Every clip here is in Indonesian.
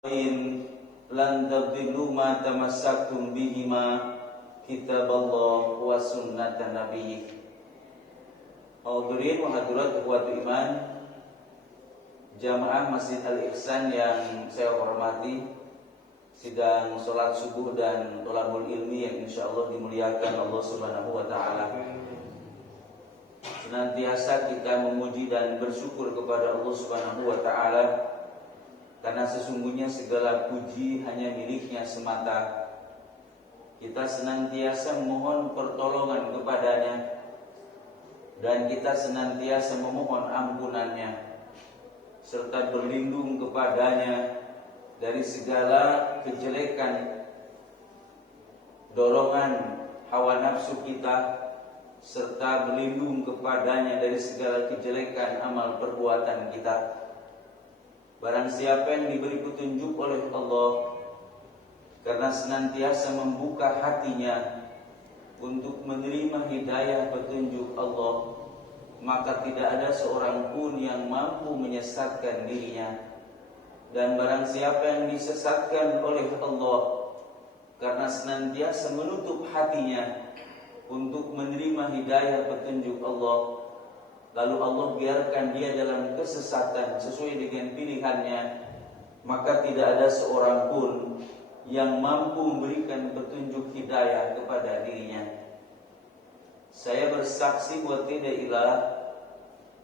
lan tadillu ma tamassaktum bihima kitaballah wa sunnata nabiyyi. Hadirin wa hadirat ikhwatul iman, jamaah Masjid Al-Ihsan yang saya hormati, sidang salat subuh dan thalabul ilmi yang insyaallah dimuliakan Allah Subhanahu wa taala. Senantiasa kita memuji dan bersyukur kepada Allah Subhanahu wa taala, karena sesungguhnya segala puji hanya miliknya semata. Kita senantiasa memohon pertolongan kepadanya, dan kita senantiasa memohon ampunannya, serta berlindung kepadanya dari segala kejelekan, dorongan hawa nafsu kita, serta berlindung kepadanya dari segala kejelekan amal perbuatan kita. Barang siapa yang diberi petunjuk oleh Allah, karena senantiasa membuka hatinya untuk menerima hidayah petunjuk Allah, maka tidak ada seorang pun yang mampu menyesatkan dirinya. Dan barang siapa yang disesatkan oleh Allah, karena senantiasa menutup hatinya untuk menerima hidayah petunjuk Allah, lalu Allah biarkan dia dalam kesesatan sesuai dengan pilihannya, maka tidak ada seorang pun yang mampu memberikan petunjuk hidayah kepada dirinya. Saya bersaksi bahwa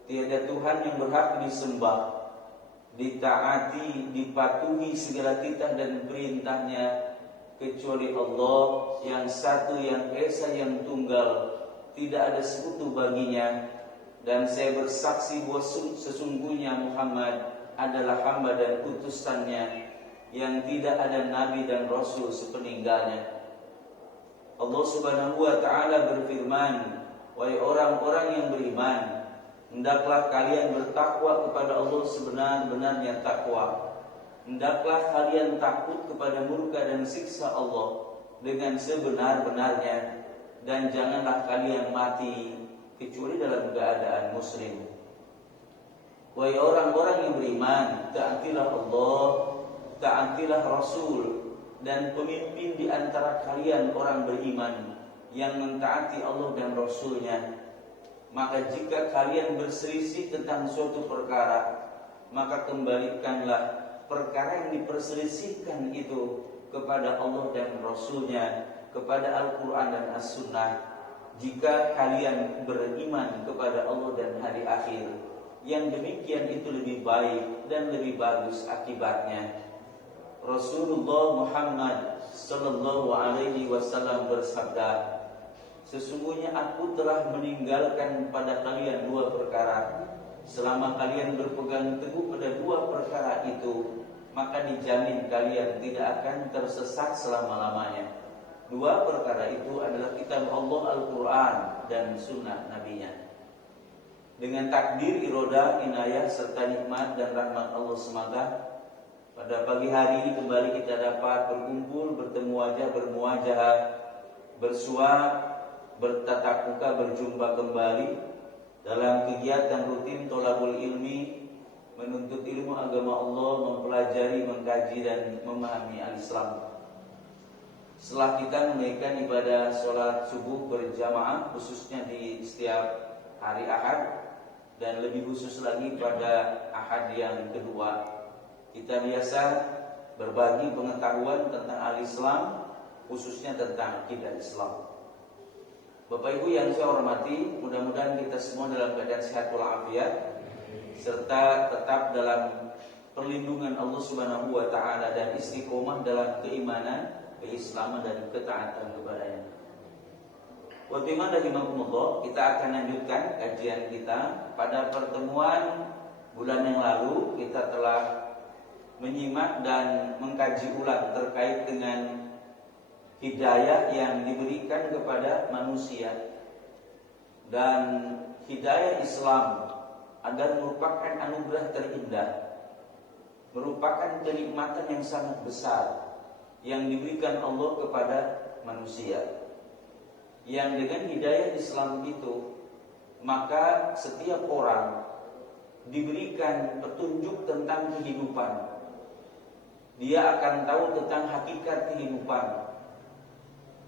tiada Tuhan yang berhak disembah, ditaati, dipatuhi segala titah dan perintahnya kecuali Allah yang satu, yang esa, yang tunggal, tidak ada sekutu baginya. Dan saya bersaksi bahwa sesungguhnya Muhammad adalah hamba dan utusannya, yang tidak ada nabi dan rasul sepeninggalnya. Allah Subhanahu wa taala berfirman, wahai orang-orang yang beriman, hendaklah kalian bertakwa kepada Allah sebenar-benarnya takwa. Hendaklah kalian takut kepada murka dan siksa Allah dengan sebenar-benarnya, dan janganlah kalian mati kecuali dalam keadaan muslim. Wahai orang-orang yang beriman, taatilah Allah, taatilah Rasul, dan pemimpin di antara kalian orang beriman yang mentaati Allah dan Rasulnya. Maka jika kalian berselisih tentang suatu perkara, maka kembalikanlah perkara yang diperselisihkan itu kepada Allah dan Rasulnya, kepada Al-Quran dan As-Sunnah. Jika kalian beriman kepada Allah dan hari akhir, yang demikian itu lebih baik dan lebih bagus akibatnya. Rasulullah Muhammad sallallahu alaihi wasallam bersabda, sesungguhnya aku telah meninggalkan pada kalian dua perkara. Selama kalian berpegang teguh pada dua perkara itu, maka dijamin kalian tidak akan tersesat selama-lamanya. Dua perkara itu adalah kitab Allah Al-Quran dan sunnah Nabi-Nya. Dengan takdir, iroda, inayah, serta nikmat dan rahmat Allah semata, pada pagi hari ini kembali kita dapat berkumpul, bertemu wajah, bermuwajah, bersua, bertatap muka, berjumpa kembali dalam kegiatan rutin thalabul ilmi, menuntut ilmu agama Allah, mempelajari, mengkaji dan memahami al-Islam. Setelah kita menunaikan ibadah sholat subuh berjamaah, khususnya di setiap hari Ahad, dan lebih khusus lagi pada Ahad yang kedua, kita biasa berbagi pengetahuan tentang al-Islam, khususnya tentang akidah Islam. Bapak Ibu yang saya hormati, mudah-mudahan kita semua dalam keadaan sehat walafiat, serta tetap dalam perlindungan Allah Subhanahu wa taala dan istiqomah dalam keimanan, keislaman dan ketaatan kepadanya. Wa timan rahimakumullah, kita akan lanjutkan kajian kita. Pada pertemuan bulan yang lalu kita telah menyimak dan mengkaji ulang terkait dengan hidayah yang diberikan kepada manusia. Dan hidayah Islam adalah merupakan anugerah terindah, merupakan kenikmatan yang sangat besar yang diberikan Allah kepada manusia. Yang dengan hidayah Islam itu, maka setiap orang diberikan petunjuk tentang kehidupan, Dia akan tahu tentang hakikat kehidupan.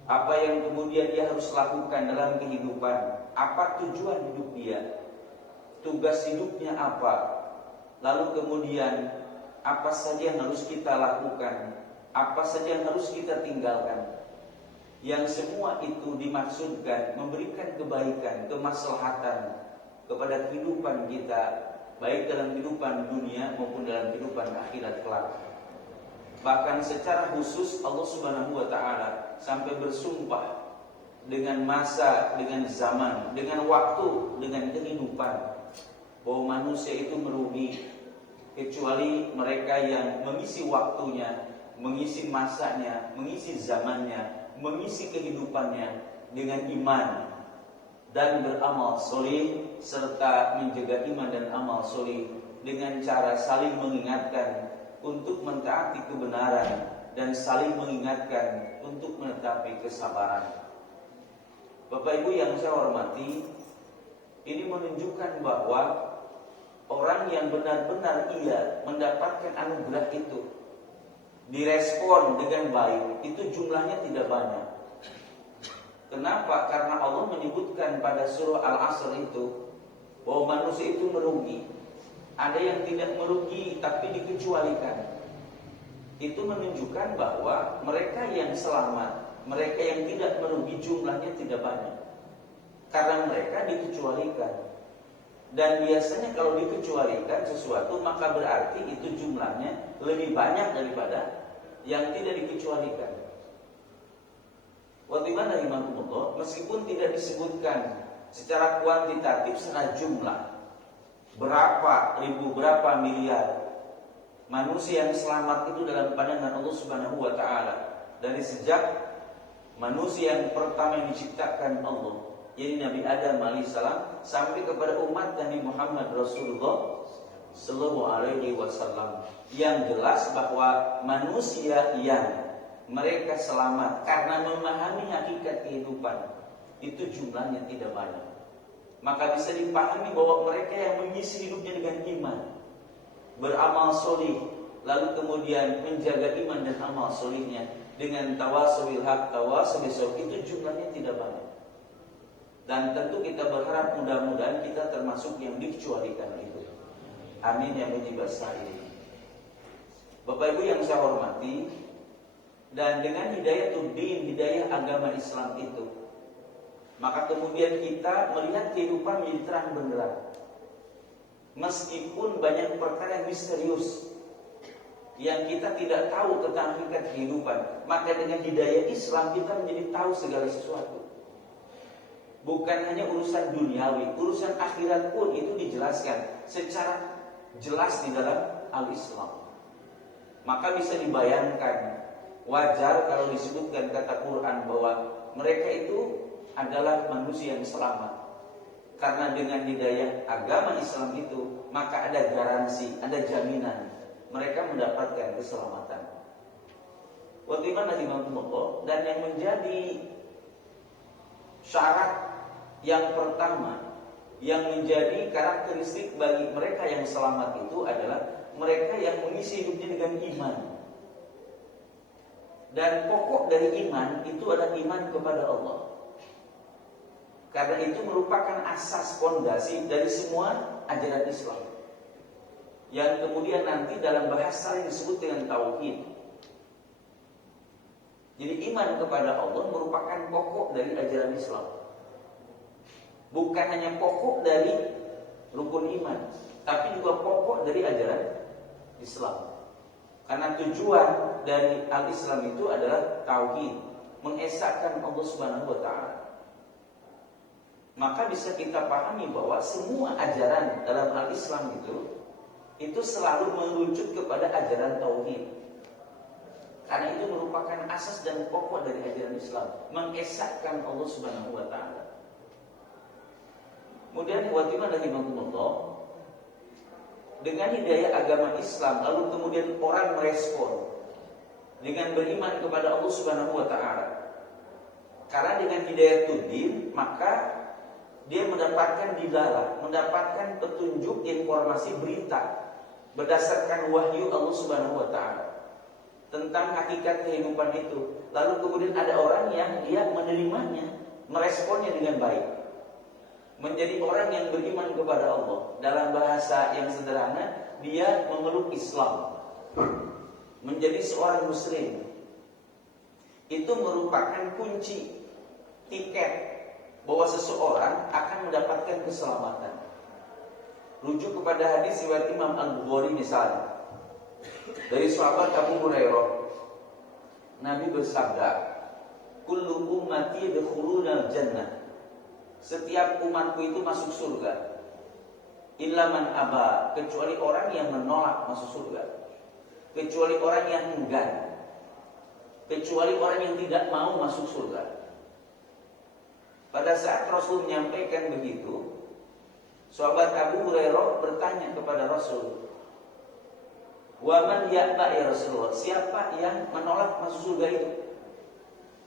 Apa yang kemudian dia harus lakukan dalam kehidupan. Apa tujuan hidup dia. Tugas hidupnya apa. Lalu kemudian apa saja yang harus kita lakukan. Apa saja yang harus kita tinggalkan. Yang semua itu dimaksudkan memberikan kebaikan, kemaslahatan kepada kehidupan kita, baik dalam kehidupan dunia maupun dalam kehidupan akhirat kelak. Bahkan secara khusus Allah Subhanahu wa taala sampai bersumpah dengan masa, dengan zaman, dengan waktu, dengan kehidupan, bahwa manusia itu merugi kecuali mereka yang mengisi waktunya, mengisi masanya, mengisi zamannya, mengisi kehidupannya dengan iman dan beramal soleh, serta menjaga iman dan amal soleh dengan cara saling mengingatkan untuk mentaati kebenaran dan saling mengingatkan untuk menetapi kesabaran. Bapak Ibu yang saya hormati, ini menunjukkan bahwa orang yang benar-benar ia mendapatkan anugerah itu direspon dengan baik, itu jumlahnya tidak banyak. Kenapa? Karena Allah menyebutkan pada surah Al-Asr itu bahwa manusia itu merugi. Ada yang tidak merugi tapi dikecualikan. Itu menunjukkan bahwa mereka yang selamat, mereka yang tidak merugi jumlahnya tidak banyak. Karena mereka dikecualikan. Dan biasanya kalau dikecualikan sesuatu maka berarti itu jumlahnya lebih banyak daripada yang tidak dikecualikan. Bagaimana rahimahumullah, meskipun tidak disebutkan secara kuantitatif secara jumlah berapa ribu, berapa miliar manusia yang selamat itu dalam pandangan Allah Subhanahu wa taala dari sejak manusia yang pertama yang diciptakan Allah, yaitu Nabi Adam alaihissalam, sampai kepada umat Nabi Muhammad Rasulullah sallallahu alaihi wasallam. Yang jelas bahwa manusia yang mereka selamat karena memahami hakikat kehidupan itu jumlahnya tidak banyak. Maka bisa dipahami bahwa mereka yang mengisi hidupnya dengan iman, beramal solih, lalu kemudian menjaga iman dan amal solihnya dengan tawasul haq, tawasul bisawab, itu jumlahnya tidak banyak. Dan tentu kita berharap mudah-mudahan kita termasuk yang dikecualikan itu. Amin ya mujibas sa'ilin. Bapak Ibu yang saya hormati, dan dengan hidayah tuddin, hidayah agama Islam itu, maka kemudian kita melihat kehidupan menjadi terang benderang. Meskipun banyak perkara yang misterius yang kita tidak tahu tentang hakikat kehidupan, maka dengan hidayah Islam kita menjadi tahu segala sesuatu. Bukan hanya urusan duniawi, urusan akhirat pun itu dijelaskan secara jelas di dalam Al-Islam. Maka bisa dibayangkan, wajar kalau disebutkan kata Quran bahwa mereka itu adalah manusia yang selamat. Karena dengan hidayah agama Islam itu, maka ada garansi, ada jaminan mereka mendapatkan keselamatan. Bagaimana dimampu, dan yang menjadi syarat yang pertama, yang menjadi karakteristik bagi mereka yang selamat itu adalah mereka yang mengisi hidupnya dengan iman. Dan pokok dari iman itu adalah iman kepada Allah. Karena itu merupakan asas fondasi dari semua ajaran Islam, yang kemudian nanti dalam bahasa yang disebut dengan tauhid. Jadi iman kepada Allah merupakan pokok dari ajaran Islam. Bukan hanya pokok dari rukun iman, tapi juga pokok dari ajaran Islam. Karena tujuan dari al-Islam itu adalah tauhid, mengesahkan Allah Subhanahu wa taala. Maka bisa kita pahami bahwa semua ajaran dalam al-Islam itu selalu merujuk kepada ajaran tauhid. Karena itu merupakan asas dan pokok dari ajaran Islam, mengesahkan Allah Subhanahu wa taala. Kemudian watimah rahimahumullah, dengan hidayah agama Islam lalu kemudian orang merespon dengan beriman kepada Allah Subhanahu wa taala. Karena dengan hidayah tuddin, maka dia mendapatkan dilalah, mendapatkan petunjuk, informasi, berita berdasarkan wahyu Allah Subhanahu wa taala. tentang hakikat kehidupan itu. Lalu kemudian ada orang yang dia menerimanya, meresponnya dengan baik, menjadi orang yang beriman kepada Allah. Dalam bahasa yang sederhana, dia memeluk Islam, menjadi seorang muslim. Itu merupakan kunci, tiket bahwa seseorang akan mendapatkan keselamatan. Rujuk kepada hadis riwayat Imam Al-Bukhari misalnya, dari sahabat Abu Hurairah, Nabi bersabda, "Kullu ummati yadkhulunal jannah." Setiap umatku itu masuk surga. Illa man aba, kecuali orang yang menolak masuk surga. Kecuali orang yang enggan. Kecuali orang yang tidak mau masuk surga. Pada saat Rasul menyampaikan begitu, sahabat Abu Hurairah bertanya kepada Rasul, "Wa man ya'ba ya Rasulullah?" Siapa yang menolak masuk surga itu?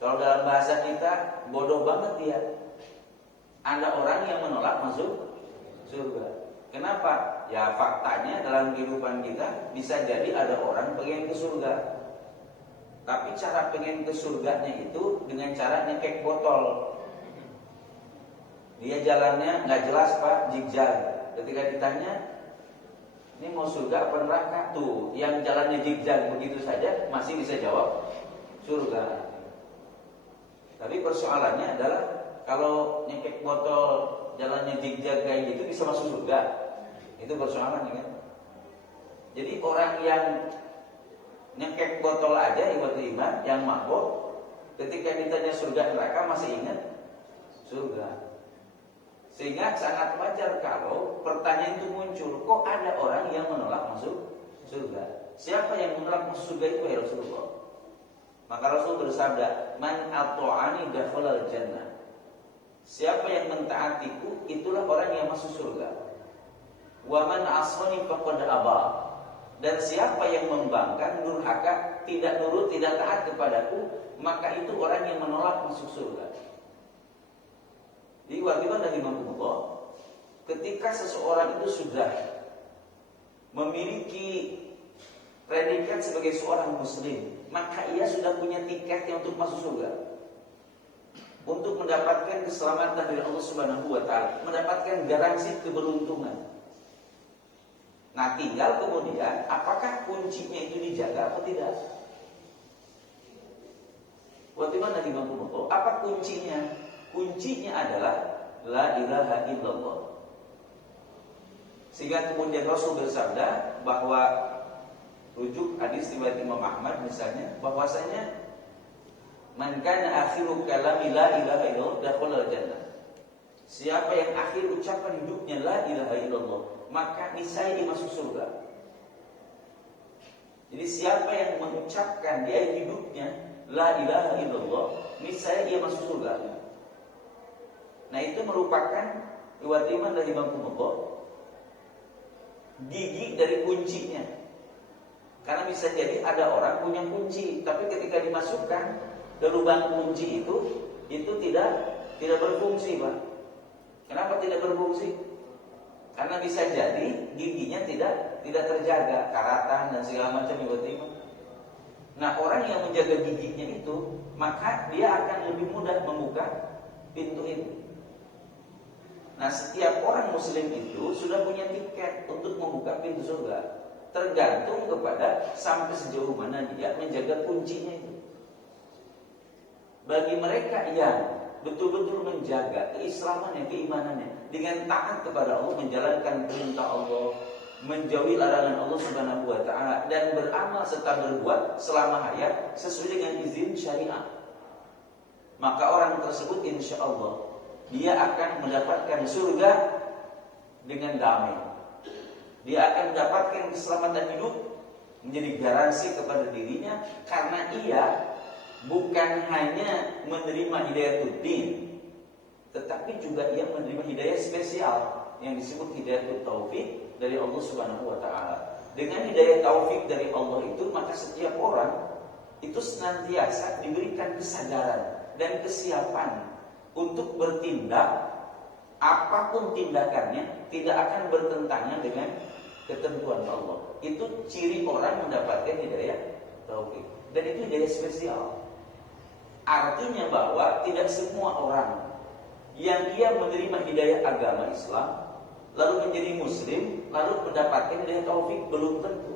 Kalau dalam bahasa kita, bodoh banget dia. Ada orang yang menolak masuk surga. Kenapa? Ya faktanya dalam kehidupan kita bisa jadi ada orang pengen ke surga, tapi cara pengen ke surganya itu dengan cara nyekek botol. Dia jalannya nggak jelas Pak, zigzag. Ketika ditanya, ini mau surga apa neraka? Tuh, yang jalannya zigzag begitu saja masih bisa jawab surga. Tapi persoalannya adalah kalau nyekek botol jalannya zigzag kayak gitu bisa masuk surga. Itu persoalan kan? Jadi orang yang nyekek botol aja ibadah iman, yang mabuk, ketika ditanya surga neraka masih ingat surga. Sehingga sangat wajar kalau pertanyaan itu muncul, kok ada orang yang menolak masuk surga? Siapa yang menolak masuk surga itu ya Rasulullah? Maka Rasul bersabda, "Man ata'ani dakhalal jannah." Siapa yang mentaatiku, itulah orang yang masuk surga. "Wa man asani faqad aba." Dan siapa yang membangkang, durhaka, tidak nurut, tidak taat kepadaku, maka itu orang yang menolak masuk surga. Jadi wajiban dari Allah, ketika seseorang itu sudah memiliki predikat sebagai seorang muslim, maka ia sudah punya tiketnya untuk masuk surga, untuk mendapatkan keselamatan dari Allah Subhanahu wa taala, mendapatkan garansi keberuntungan. Nah, tinggal kemudian apakah kuncinya itu dijaga atau tidak? Bagaimana di Allah? Apa kuncinya? Kuncinya adalah la ilaha illallah. Sehingga kemudian Rasul bersabda bahwa, rujuk hadis riwayat Imam Ahmad misalnya, bahwasanya man kana akhiru kalami la ilaha illallah dakhala jannah. Siapa yang akhir ucapan hidupnya la ilaha illallah, maka niscaya dia masuk surga. Jadi siapa yang mengucapkan dia hidupnya la ilaha illallah, niscaya dia masuk surga. Nah, itu merupakan riwayat iman dari Imam Bukhari, gigi dari kuncinya. Karena bisa jadi ada orang punya kunci, tapi ketika dimasukkan ke lubang kunci itu tidak berfungsi, Pak. Kenapa tidak berfungsi? Karena bisa jadi giginya tidak terjaga, karatan dan segala macam tiba-tiba. Nah, orang yang menjaga giginya itu, maka dia akan lebih mudah membuka pintu itu. Nah, setiap orang muslim itu sudah punya tiket untuk membuka pintu surga, tergantung kepada sampai sejauh mana dia menjaga kuncinya itu. Bagi mereka yang betul-betul menjaga keislamannya, keimanannya dengan taat kepada Allah, menjalankan perintah Allah, menjauhi larangan Allah Subhanahu wa taala, dan beramal serta berbuat selama hayat sesuai dengan izin syariat, maka orang tersebut insya Allah dia akan mendapatkan surga dengan damai. Dia akan mendapatkan keselamatan hidup, menjadi garansi kepada dirinya, karena ia bukan hanya menerima hidayatul-din, tetapi juga ia menerima hidayah spesial yang disebut hidayatul taufik dari Allah Subhanahu wa taala. Dengan hidayah taufik dari Allah itu, maka setiap orang itu senantiasa diberikan kesadaran dan kesiapan untuk bertindak, apapun tindakannya tidak akan bertentangan dengan ketentuan Allah. Itu ciri orang mendapatkan hidayah taufik. Dan itu hidayah spesial. Artinya bahwa tidak semua orang yang ia menerima hidayah agama Islam lalu menjadi muslim lalu mendapatkan hidayah taufik, belum tentu.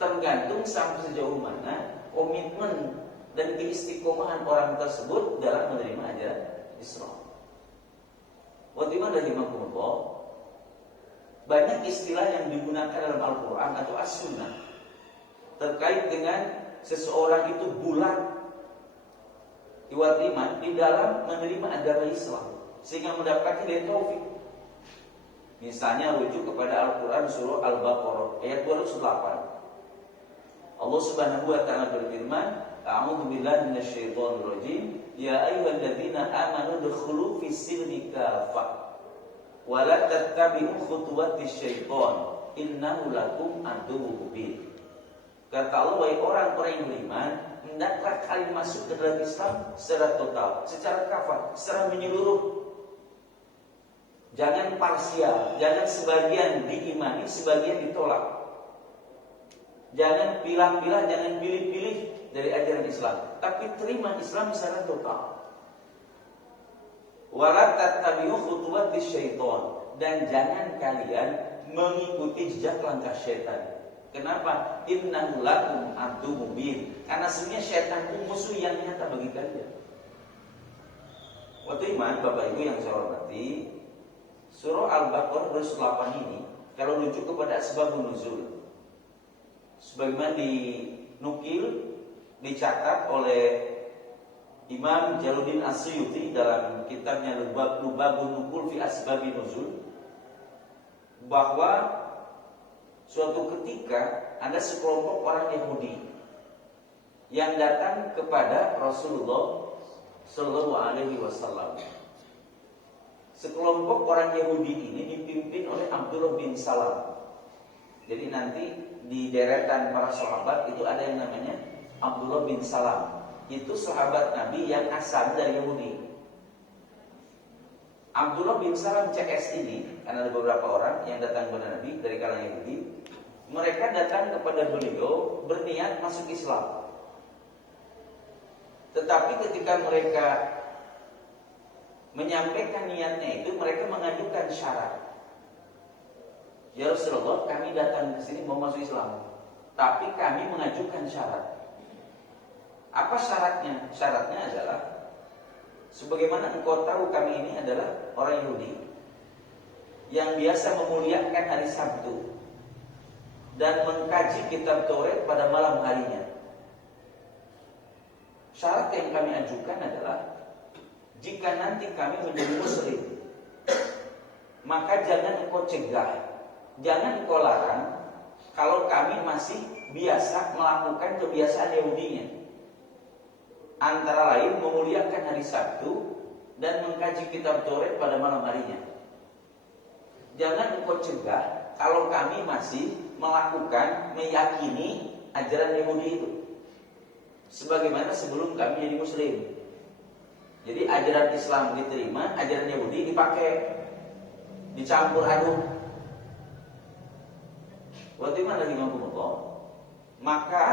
Tergantung sampai sejauh mana komitmen dan keistiqomahan orang tersebut dalam menerima ajaran Islam. Waktu rahimahumullah, banyak istilah yang digunakan dalam Al-Quran atau As-Sunnah terkait dengan seseorang itu bulat iwat iman di dalam menerima agama Islam sehingga mendapatkan hidayah taufik. Misalnya rujuk kepada Al-Quran surah Al-Baqarah ayat 208. Allah Subhanahu wa taala berfirman, "A'udzu billahi minasyaitonir rajim. Ya ayyuhalladzina amanu dkhulu fis-silmi kafah wa la tattabi'u khutuwatis syaiton. Innahu lakum aduwwun mubin." Kata Allah, wahai orang-orang yang beriman, hendaklah kalian masuk ke dalam Islam secara total, secara kafah, secara menyeluruh. Jangan parsial, jangan sebagian diimani, sebagian ditolak. Jangan pilah-pilah, jangan pilih-pilih dari ajaran Islam, tapi terima Islam secara total. Wala tattabi'u khutuwatis syaiton, dan jangan kalian mengikuti jejak langkah syaitan. Kenapa? Innahu lakum aduwwun mubin. Karena sebenarnya syaitan itu musuh yang nyata bagi kalian. Waktu iman, Bapak Ibu yang saya hormati, surah Al-Baqarah 208 ini kalau rujuk kepada asbabun nuzul, sebagaimana dinukil, dicatat oleh Imam Jalaluddin As-Suyuti dalam kitabnya Lubabun Nukul fi Asbabin Nuzul, bahwa suatu ketika ada sekelompok orang Yahudi yang datang kepada Rasulullah Sallallahu Alaihi Wasallam. Sekelompok orang Yahudi ini dipimpin oleh Abdullah bin Salam. Jadi nanti di deretan para sahabat itu ada yang namanya Abdullah bin Salam. Itu sahabat Nabi yang asal dari Yahudi. Abdullah bin Salam CS ini, karena ada beberapa orang yang datang kepada Nabi dari kalangan Yahudi, mereka datang kepada beliau berniat masuk Islam. Tetapi ketika mereka menyampaikan niatnya itu, mereka mengajukan syarat. Ya Rasulullah, kami datang ke sini mau masuk Islam, tapi kami mengajukan syarat. Apa syaratnya? Syaratnya adalah, sebagaimana engkau tahu kami ini adalah orang Yahudi yang biasa memuliakan hari Sabtu dan mengkaji kitab Taurat pada malam harinya. Syarat yang kami ajukan adalah, jika nanti kami menjadi muslim, maka jangan engkau cegah, jangan engkau larang kalau kami masih biasa melakukan kebiasaan Yahudinya. Antara lain memuliakan hari Sabtu dan mengkaji kitab Taurat pada malam harinya. Jangan engkau cegah kalau kami masih melakukan, meyakini ajaran Yahudi itu, sebagaimana sebelum kami jadi muslim. Jadi ajaran Islam diterima, ajaran Yahudi dipakai, dicampur aduk. Waktu mana rahimahumullah, maka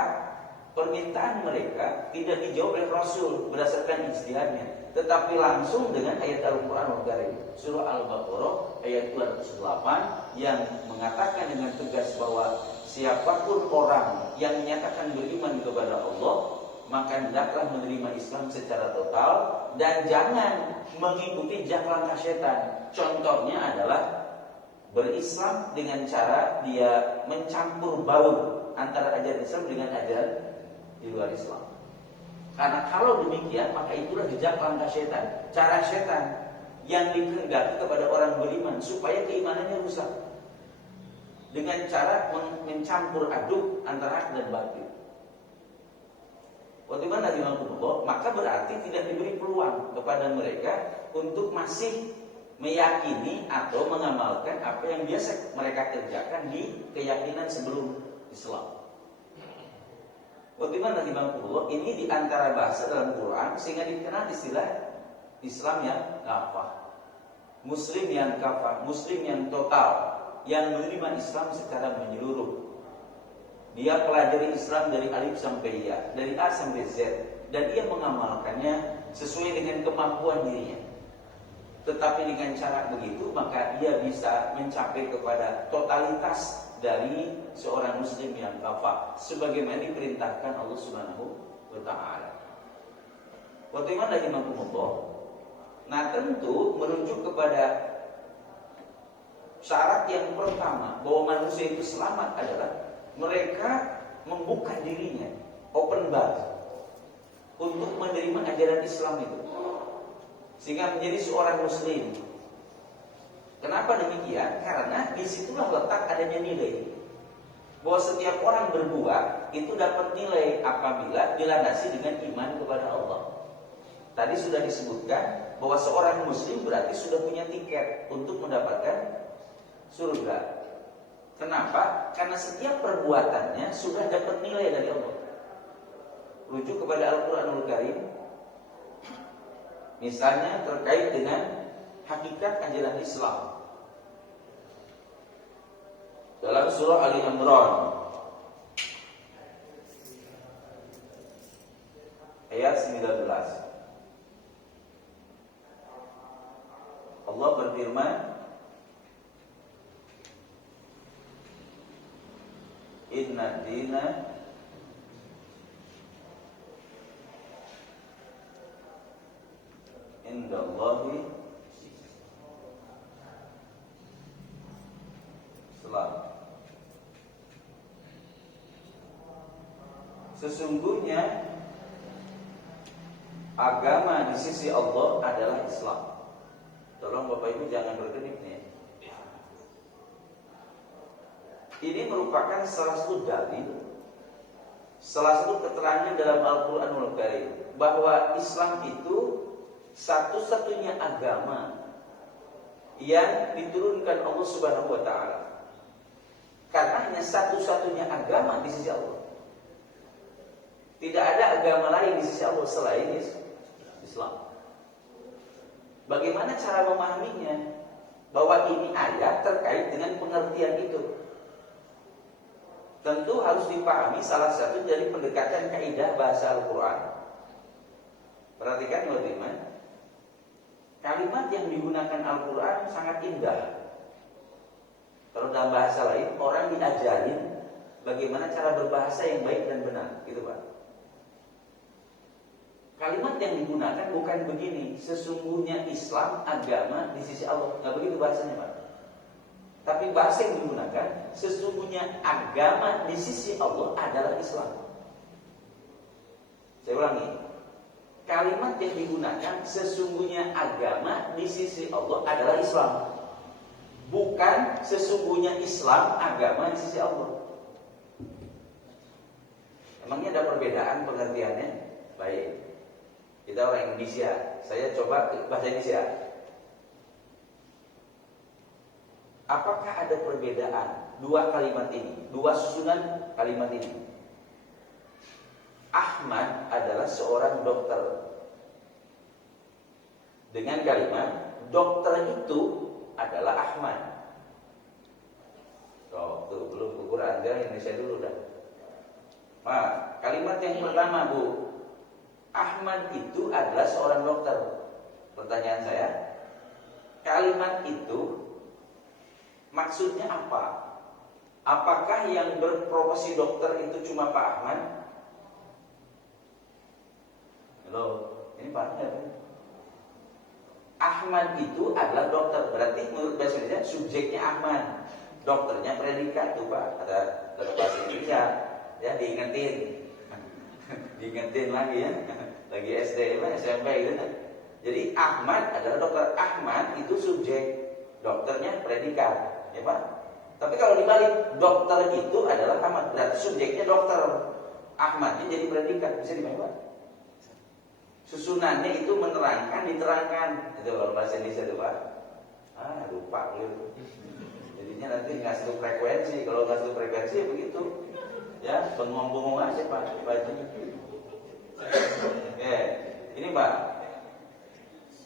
permintaan mereka tidak dijawab oleh Rasul berdasarkan ijtihadnya, tetapi langsung dengan ayat Al-Quran Al-Karim, surah Al-Baqarah ayat 208 yang mengatakan dengan tegas bahwa siapapun orang yang menyatakan beriman kepada Allah, maka hendaklah menerima Islam secara total dan jangan mengikuti jejak langkah setan. Contohnya adalah berislam dengan cara dia mencampur baur antara ajaran Islam dengan ajaran di luar Islam. Karena kalau demikian, maka itulah jejak langkah setan, cara setan yang dikehendaki kepada orang beriman supaya keimanannya rusak dengan cara mencampur aduk antara hak dan batil. Waktu mana rahimahumullah, maka berarti tidak diberi peluang kepada mereka untuk masih meyakini atau mengamalkan apa yang biasa mereka kerjakan di keyakinan sebelum Islam. Waktu mana rahimahumullah, ini diantara bahasa dalam Quran sehingga dikenal istilah Islam yang kafah, Muslim yang kafah, Muslim yang total, yang menerima Islam secara menyeluruh. Dia pelajari Islam dari alif sampai ya, dari A sampai Z, dan ia mengamalkannya sesuai dengan kemampuan dirinya. Tetapi dengan cara begitu maka ia bisa mencapai kepada totalitas dari seorang muslim yang kafah sebagaimana diperintahkan Allah Subhanahu wa taala. Wa ta'ala. Nah, tentu merujuk kepada syarat yang pertama bahwa manusia itu selamat adalah mereka membuka dirinya, open bar, untuk menerima ajaran Islam itu, sehingga menjadi seorang muslim. Kenapa demikian? Karena disitulah letak adanya nilai bahwa setiap orang berbuat itu dapat nilai apabila dilandasi dengan iman kepada Allah. Tadi sudah disebutkan bahwa seorang muslim berarti sudah punya tiket untuk mendapatkan surga. Kenapa? Karena setiap perbuatannya sudah dapat nilai dari Allah. Rujuk kepada Al-Quranul Karim, misalnya terkait dengan hakikat ajaran Islam. Dalam surah Ali Imran ayat 19, Allah berfirman, Inna dina indallahi Islam. Sesungguhnya agama di sisi Allah adalah Islam. Tolong Bapak Ibu jangan berkedip nih. Ini merupakan salah satu dalil, salah satu keterangan dalam Al-Quranul Karim bahwa Islam itu satu-satunya agama yang diturunkan Allah Subhanahu wa taala. Karena hanya satu-satunya agama di sisi Allah. Tidak ada agama lain di sisi Allah selain Islam. Bagaimana cara memahaminya? Bahwa ini ayat terkait dengan pengertian itu. Tentu harus dipahami salah satu dari pendekatan kaidah bahasa Al-Quran. Perhatikan teman-teman, kalimat yang digunakan Al-Quran sangat indah. Kalau dalam bahasa lain, orang diajarin bagaimana cara berbahasa yang baik dan benar, gitu Pak. Kalimat yang digunakan bukan begini, sesungguhnya Islam agama di sisi Allah, nggak begitu bahasanya Pak. Tapi bahasa yang digunakan, sesungguhnya agama di sisi Allah adalah Islam. Saya ulangi, kalimat yang digunakan, sesungguhnya agama di sisi Allah adalah Islam. Bukan sesungguhnya Islam agama di sisi Allah. Emangnya ada perbedaan pengertiannya? Baik, kita orang Indonesia, saya coba bahasa Indonesia. Apakah ada perbedaan dua kalimat ini, dua susunan kalimat ini? Ahmad adalah seorang dokter. Dengan kalimat dokter itu adalah Ahmad. Tuh belum ukuran aja Indonesia dulu dah. Nah, kalimat yang pertama Bu, Ahmad itu adalah seorang dokter. Pertanyaan saya, kalimat itu maksudnya apa? Apakah yang berprofesi dokter itu cuma Pak Ahmad? Halo, ini Pak Ahmad. Ahmad itu adalah dokter. Berarti menurut bahasa Indonesia subjeknya Ahmad, dokternya predikat tuh Pak. Ada bahasa Indonesia, ya diingetin, diingetin lagi ya, lagi SD, SMP gitu. Jadi Ahmad adalah dokter. Ahmad itu subjek, dokternya predikat, ya Pak. Tapi kalau dibalik, dokter itu adalah Ahmad, berarti subjeknya dokter, Ahmadnya jadi predikat, bisa dibalik Pak. Susunannya itu menerangkan, diterangkan. Itu kalau bahasa Indonesia itu Pak. Lupa gitu. Jadinya nanti nggak satu frekuensi. Kalau nggak satu frekuensi ya begitu. Ya, bengong-bengong aja Pak. Ini Pak.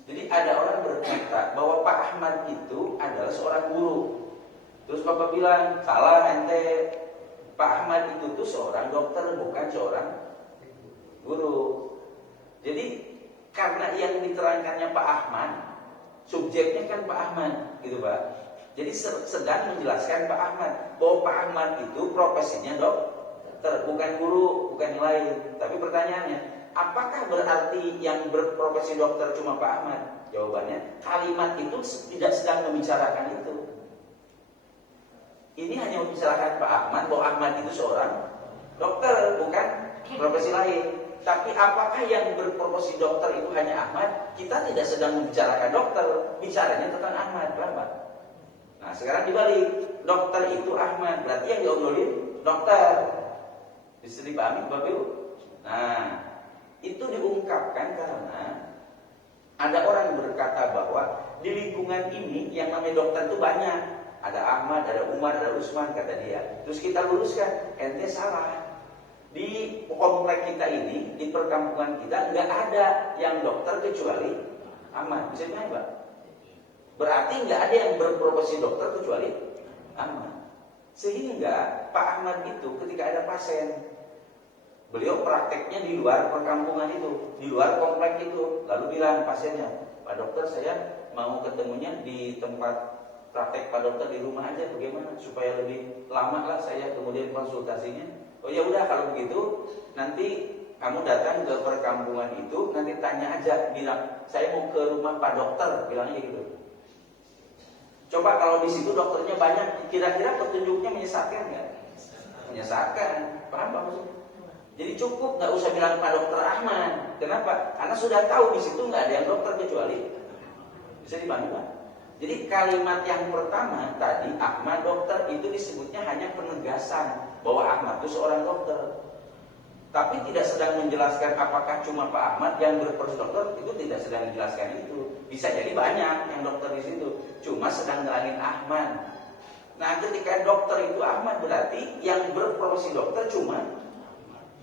Jadi ada orang berkata bahwa Pak Ahmad itu adalah seorang guru. Terus Bapak bilang, salah ente. Pak Ahmad itu tuh seorang dokter, bukan seorang guru. Jadi karena yang diterangkannya Pak Ahmad, subjeknya kan Pak Ahmad, gitu Pak. Jadi sedang menjelaskan Pak Ahmad bahwa Pak Ahmad itu profesinya dokter, bukan guru, bukan yang lain. Tapi pertanyaannya, apakah berarti yang berprofesi dokter cuma Pak Ahmad? Jawabannya, kalimat itu tidak sedang membicarakan itu. Ini hanya membicarakan Pak Ahmad bahwa Ahmad itu seorang dokter, bukan profesi lain. Tapi apakah yang berprofesi dokter itu hanya Ahmad? Kita tidak sedang membicarakan dokter, bicaranya tentang Ahmad, paham Pak? Nah sekarang dibalik, dokter itu Ahmad, berarti yang diobrolin dokter. Bisa dipahami Bapak Ibu? Nah itu diungkapkan karena ada orang berkata bahwa di lingkungan ini yang namanya dokter itu banyak. Ada Ahmad, ada Umar, ada Usman, kata dia. Terus kita luruskan, ente salah. Di komplek kita ini, di perkampungan kita, nggak ada yang dokter kecuali Ahmad. Bisa dipahami Pak? Berarti nggak ada yang berprofesi dokter kecuali Ahmad. Sehingga Pak Ahmad itu ketika ada pasien, beliau prakteknya di luar perkampungan itu, di luar komplek itu, lalu bilang pasiennya, Pak dokter saya mau ketemunya di tempat praktek Pak dokter di rumah aja, bagaimana supaya lebih lama lah saya kemudian konsultasinya. Oh ya udah kalau begitu nanti kamu datang ke perkampungan itu, nanti tanya aja, bilang saya mau ke rumah Pak dokter, bilangnya gitu. Coba kalau di situ dokternya banyak, kira-kira petunjuknya menyesatkan nggak? Menyesatkan, paham Pak maksudnya? Jadi cukup nggak usah bilang Pak dokter Ahmad. Kenapa? Karena sudah tahu di situ nggak ada yang dokter kecuali. Bisa dipahami Pak? Jadi kalimat yang pertama tadi Ahmad dokter itu disebutnya hanya penegasan bahwa Ahmad itu seorang dokter. Tapi tidak sedang menjelaskan apakah cuma Pak Ahmad yang berprofesi dokter, itu tidak sedang menjelaskan itu. Bisa jadi banyak yang dokter di situ, cuma sedang nerangin Ahmad. Nah, ketika dokter itu Ahmad berarti yang berprofesi dokter cuma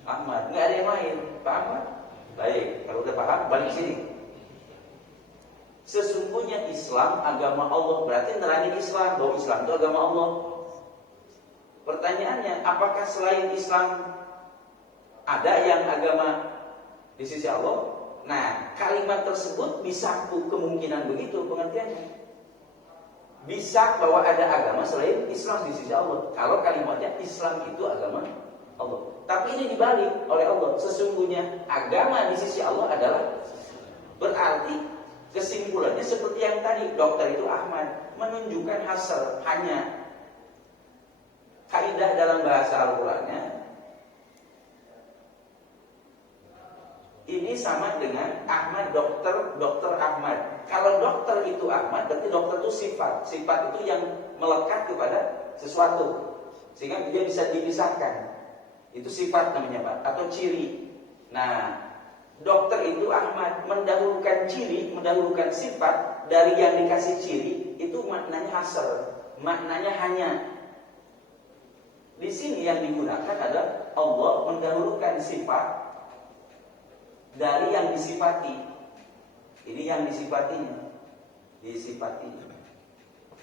Ahmad, nggak ada yang lain. Paham Pak? Baik, kalau udah paham balik sini. Sesungguhnya Islam agama Allah, berarti nerangin Islam bahwa Islam itu agama Allah. Pertanyaannya, apakah selain Islam ada yang agama di sisi Allah? Nah, kalimat tersebut bisa kemungkinan begitu pengertiannya. Bisa bahwa ada agama selain Islam di sisi Allah. Kalau kalimatnya Islam itu agama Allah. Tapi ini dibalik oleh Allah. Sesungguhnya agama di sisi Allah adalah, berarti kesimpulannya seperti yang tadi, dokter itu Ahmad, menunjukkan hasr, hanya kaidah dalam bahasa Al-Qur'annya ini sama dengan Ahmad dokter Ahmad. Kalau dokter itu Ahmad, berarti dokter itu sifat. Sifat itu yang melekat kepada sesuatu sehingga dia bisa dipisahkan. Itu sifat namanya Pak, atau ciri. Nah, dokter itu Ahmad, mendahulukan ciri, mendahulukan sifat dari yang dikasih ciri, itu maknanya hasr, maknanya hanya. Di sini yang digunakan adalah Allah mendahulukan sifat dari yang disifati. Ini yang disifatinya, disifati.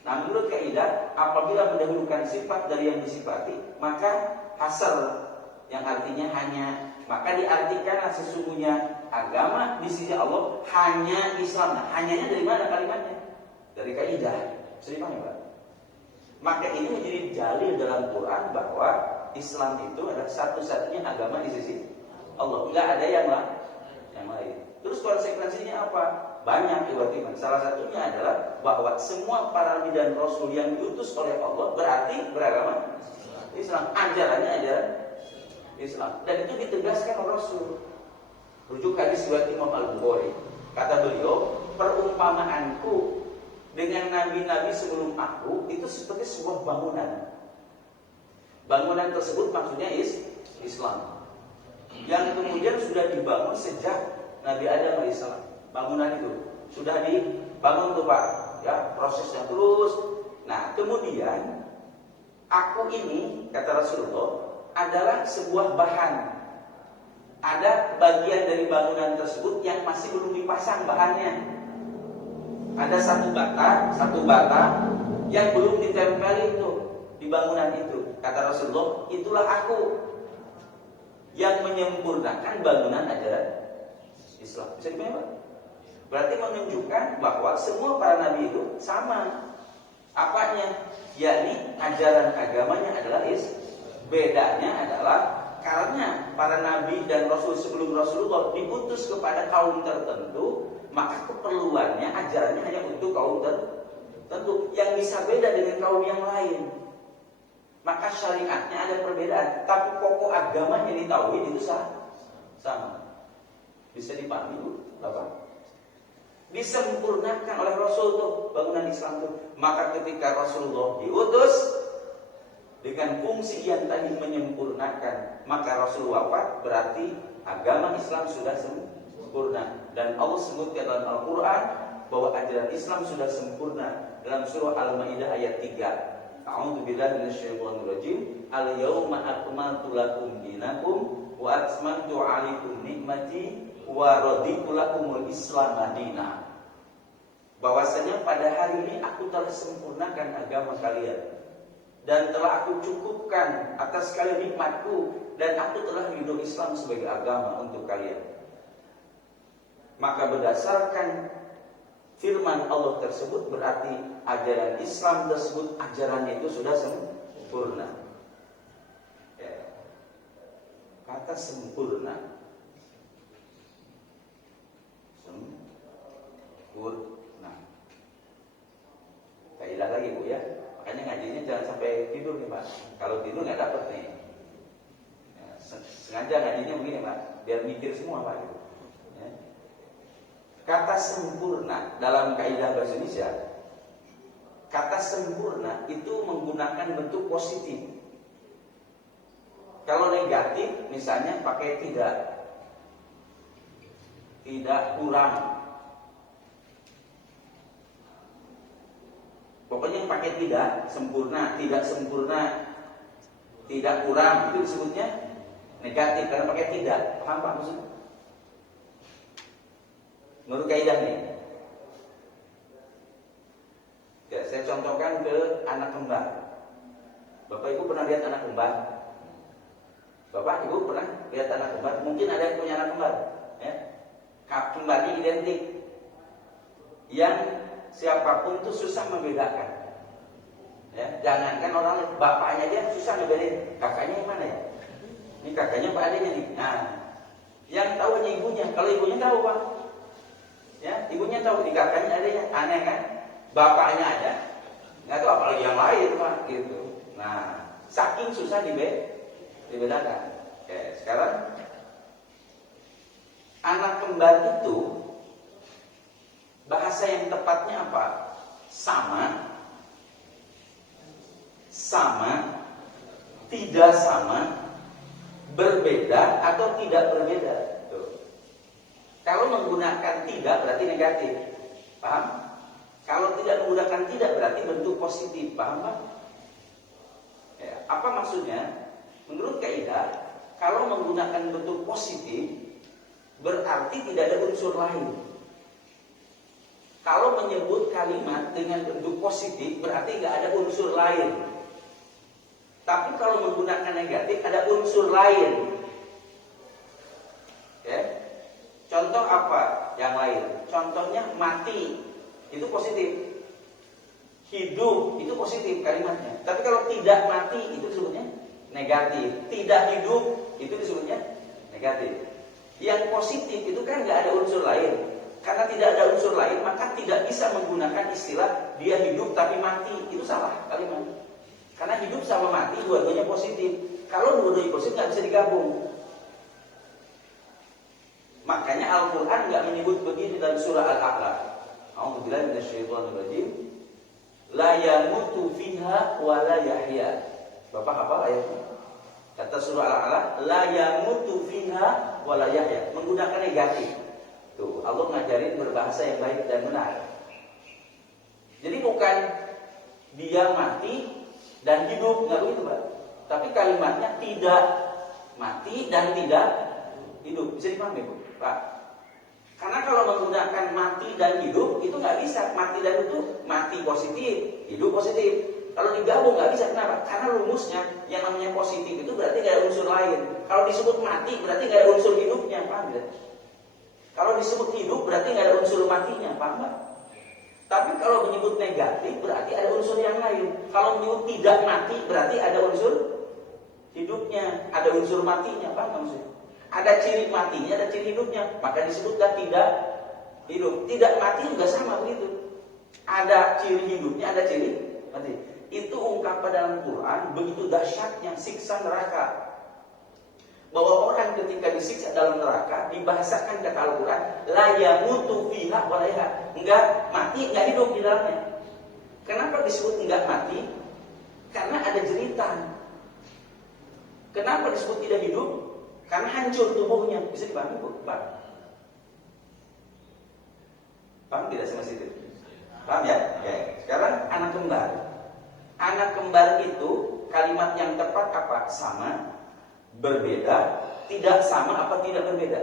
Nah, menurut kaidah, apabila mendahulukan sifat dari yang disifati, maka hasr yang artinya hanya. Maka diartikanlah sesungguhnya agama di sisi Allah hanya Islam. Nah, hanyanya dari mana kalimatnya? Dari kaidah. Bisa dipahami Pak? Maka ini menjadi dalil dalam Quran bahwa Islam itu adalah satu-satunya agama di sisi Allah. Enggak ada yang lain. Terus konsekuensinya apa? Banyak ibarat. Salah satunya adalah bahwa semua para nabi dan rasul yang diutus oleh Allah berarti beragama Islam. Ajarannya ajaran Islam, dan itu ditegaskan oleh Rasul. Rujuk hadis riwayat Imam Al-Bukhari. Kata beliau, perumpamaanku dengan nabi-nabi sebelum aku itu seperti sebuah bangunan. Bangunan tersebut maksudnya Islam, yang kemudian sudah dibangun sejak Nabi Adam alaihissalam. Bangunan itu sudah dibangun tuh Pak, ya, prosesnya terus. Nah, kemudian aku ini, kata Rasulullah, adalah sebuah bahan. Ada bagian dari bangunan tersebut yang masih belum dipasang bahannya. Ada satu bata yang belum ditempel itu di bangunan itu. Kata Rasulullah, itulah aku yang menyempurnakan bangunan ajaran Islam. Bisa dipahami, Pak? Berarti menunjukkan bahwa semua para nabi itu sama. Apanya? Yakni ajaran agamanya adalah bedanya adalah karena para nabi dan rasul sebelum Rasulullah diutus kepada kaum tertentu, maka keperluannya ajarannya hanya untuk kaum tertentu yang bisa beda dengan kaum yang lain. Maka syariatnya ada perbedaan, tapi pokok agamanya di tauhid itu sama. Bisa dipahami, Bu, Bapak? Disempurnakan oleh Rasul tuh bangunan Islam tuh. Maka ketika Rasulullah diutus dengan fungsi yang tadi menyempurnakan, maka Rasul wafat, berarti agama Islam sudah sempurna. Dan Allah sebutkan dalam Al-Quran bahwa ajaran Islam sudah sempurna dalam surah Al-Maidah ayat 3. A'udzubillahi minasyaitonirrajim. Al-yauma akmaltu lakum dinakum wa atmamtu 'alaikum ni'mati wa raditu lakumul Islam madina. Bahwasanya pada hari ini aku telah sempurnakan agama kalian dan telah aku cukupkan atas kalian nikmatku, dan aku telah ridho Islam sebagai agama untuk kalian. Maka berdasarkan firman Allah tersebut, berarti ajaran Islam tersebut ajarannya itu sudah sempurna. Ya. Kata sempurna, sempurna. Kaidah lagi, Bu, ya. Makanya ngajinya jangan sampai tidur nih, Pak. Kalau tidur nggak dapet nih. Ya, sengaja ngajinya begini, Pak, biar mikir semua, Pak. Gitu. Ya. Kata sempurna dalam kaidah bahasa Indonesia, kata sempurna itu menggunakan bentuk positif. Kalau negatif, misalnya pakai tidak kurang. Pokoknya yang pakai tidak sempurna, tidak kurang, itu disebutnya negatif karena pakai tidak. Paham, Pak, maksudnya? Menurut kaidah nih. Ya, saya contohkan ke anak kembar. Bapak Ibu pernah lihat anak kembar? Bapak Ibu pernah lihat anak kembar? Mungkin ada yang punya anak kembar, ya. Kembarnya identik. Yang siapapun tuh susah membedakan. Ya, jangankan orang lain, bapaknya dia susah ngebedain. Kakaknya yang mana ya? Ini kakaknya apa adiknya nih? Nah, yang tahu hanya ibunya. Kalau ibunya tahu, Pak. Ya, ibunya tahu, di kakaknya adiknya. Aneh kan? Bapaknya ada, nggak tahu apalagi yang lain, Pak, gitu. Nah, saking susah dibedakan. Oke, sekarang anak kembar itu bahasa yang tepatnya apa? Sama, tidak sama, berbeda atau tidak berbeda. Tuh. Kalau menggunakan tidak berarti negatif, paham? Kalau tidak menggunakan tidak berarti bentuk positif, paham, Pak? Ya, apa maksudnya? Menurut kaidah, kalau menggunakan bentuk positif berarti tidak ada unsur lain. Kalau menyebut kalimat dengan bentuk positif berarti nggak ada unsur lain. Tapi kalau menggunakan negatif ada unsur lain. Ya. Contoh apa yang lain? Contohnya mati. Itu positif. Hidup itu positif kalimatnya. Tapi kalau tidak mati itu disebutnya negatif. Tidak hidup itu disebutnya negatif. Yang positif itu kan nggak ada unsur lain. Karena tidak ada unsur lain, maka tidak bisa menggunakan istilah dia hidup tapi mati. Itu salah kalimat. Karena hidup sama mati dua-duanya positif. Kalau dua-duanya positif nggak bisa digabung. Makanya Al-Quran nggak menyebut begini dalam surah Al-A'la. A'udzubillahi minasyaitonirrajim. La yamutu fiha wa la yahya. Bapak hafal ayatnya? Kata surah Al-A'la, la yamutu fiha wa la yahya. Menggunakan negatif. Tuh, Allah ngajarin berbahasa yang baik dan benar. Jadi bukan dia mati dan hidup, nggak begitu, Pak. Tapi kalimatnya tidak mati dan tidak hidup. Bisa dipahami, Bu? Pak. Karena kalau menggunakan mati dan hidup itu nggak bisa. Mati dan hidup, mati positif, hidup positif. Kalau digabung nggak bisa, kenapa? Karena rumusnya yang namanya positif itu berarti nggak ada unsur lain. Kalau disebut mati berarti nggak ada unsur hidupnya, paham ya? Kalau disebut hidup berarti nggak ada unsur matinya, paham nggak? Tapi kalau menyebut negatif berarti ada unsur yang lain. Kalau menyebut tidak mati berarti ada unsur hidupnya, ada unsur matinya, paham nggak maksudnya? Ada ciri matinya, ada ciri hidupnya, maka disebutlah tidak hidup. Tidak mati juga sama begitu. Ada ciri hidupnya, ada ciri mati. Itu ungkapan dalam Quran begitu dahsyatnya siksa neraka. Bahwa orang ketika disiksa dalam neraka dibahasakan kata Al-Quran la yamutu fiha wa la yahya. Enggak mati, enggak hidup di dalamnya. Kenapa disebut enggak mati? Karena ada jeritan. Kenapa disebut tidak hidup? Karena hancur tubuhnya. Bisa dipahami, Bu? Paham tidak sama situ? Paham ya? Oke. Sekarang anak kembar. Anak kembar itu kalimat yang tepat apa? Sama, berbeda, tidak sama apa tidak berbeda?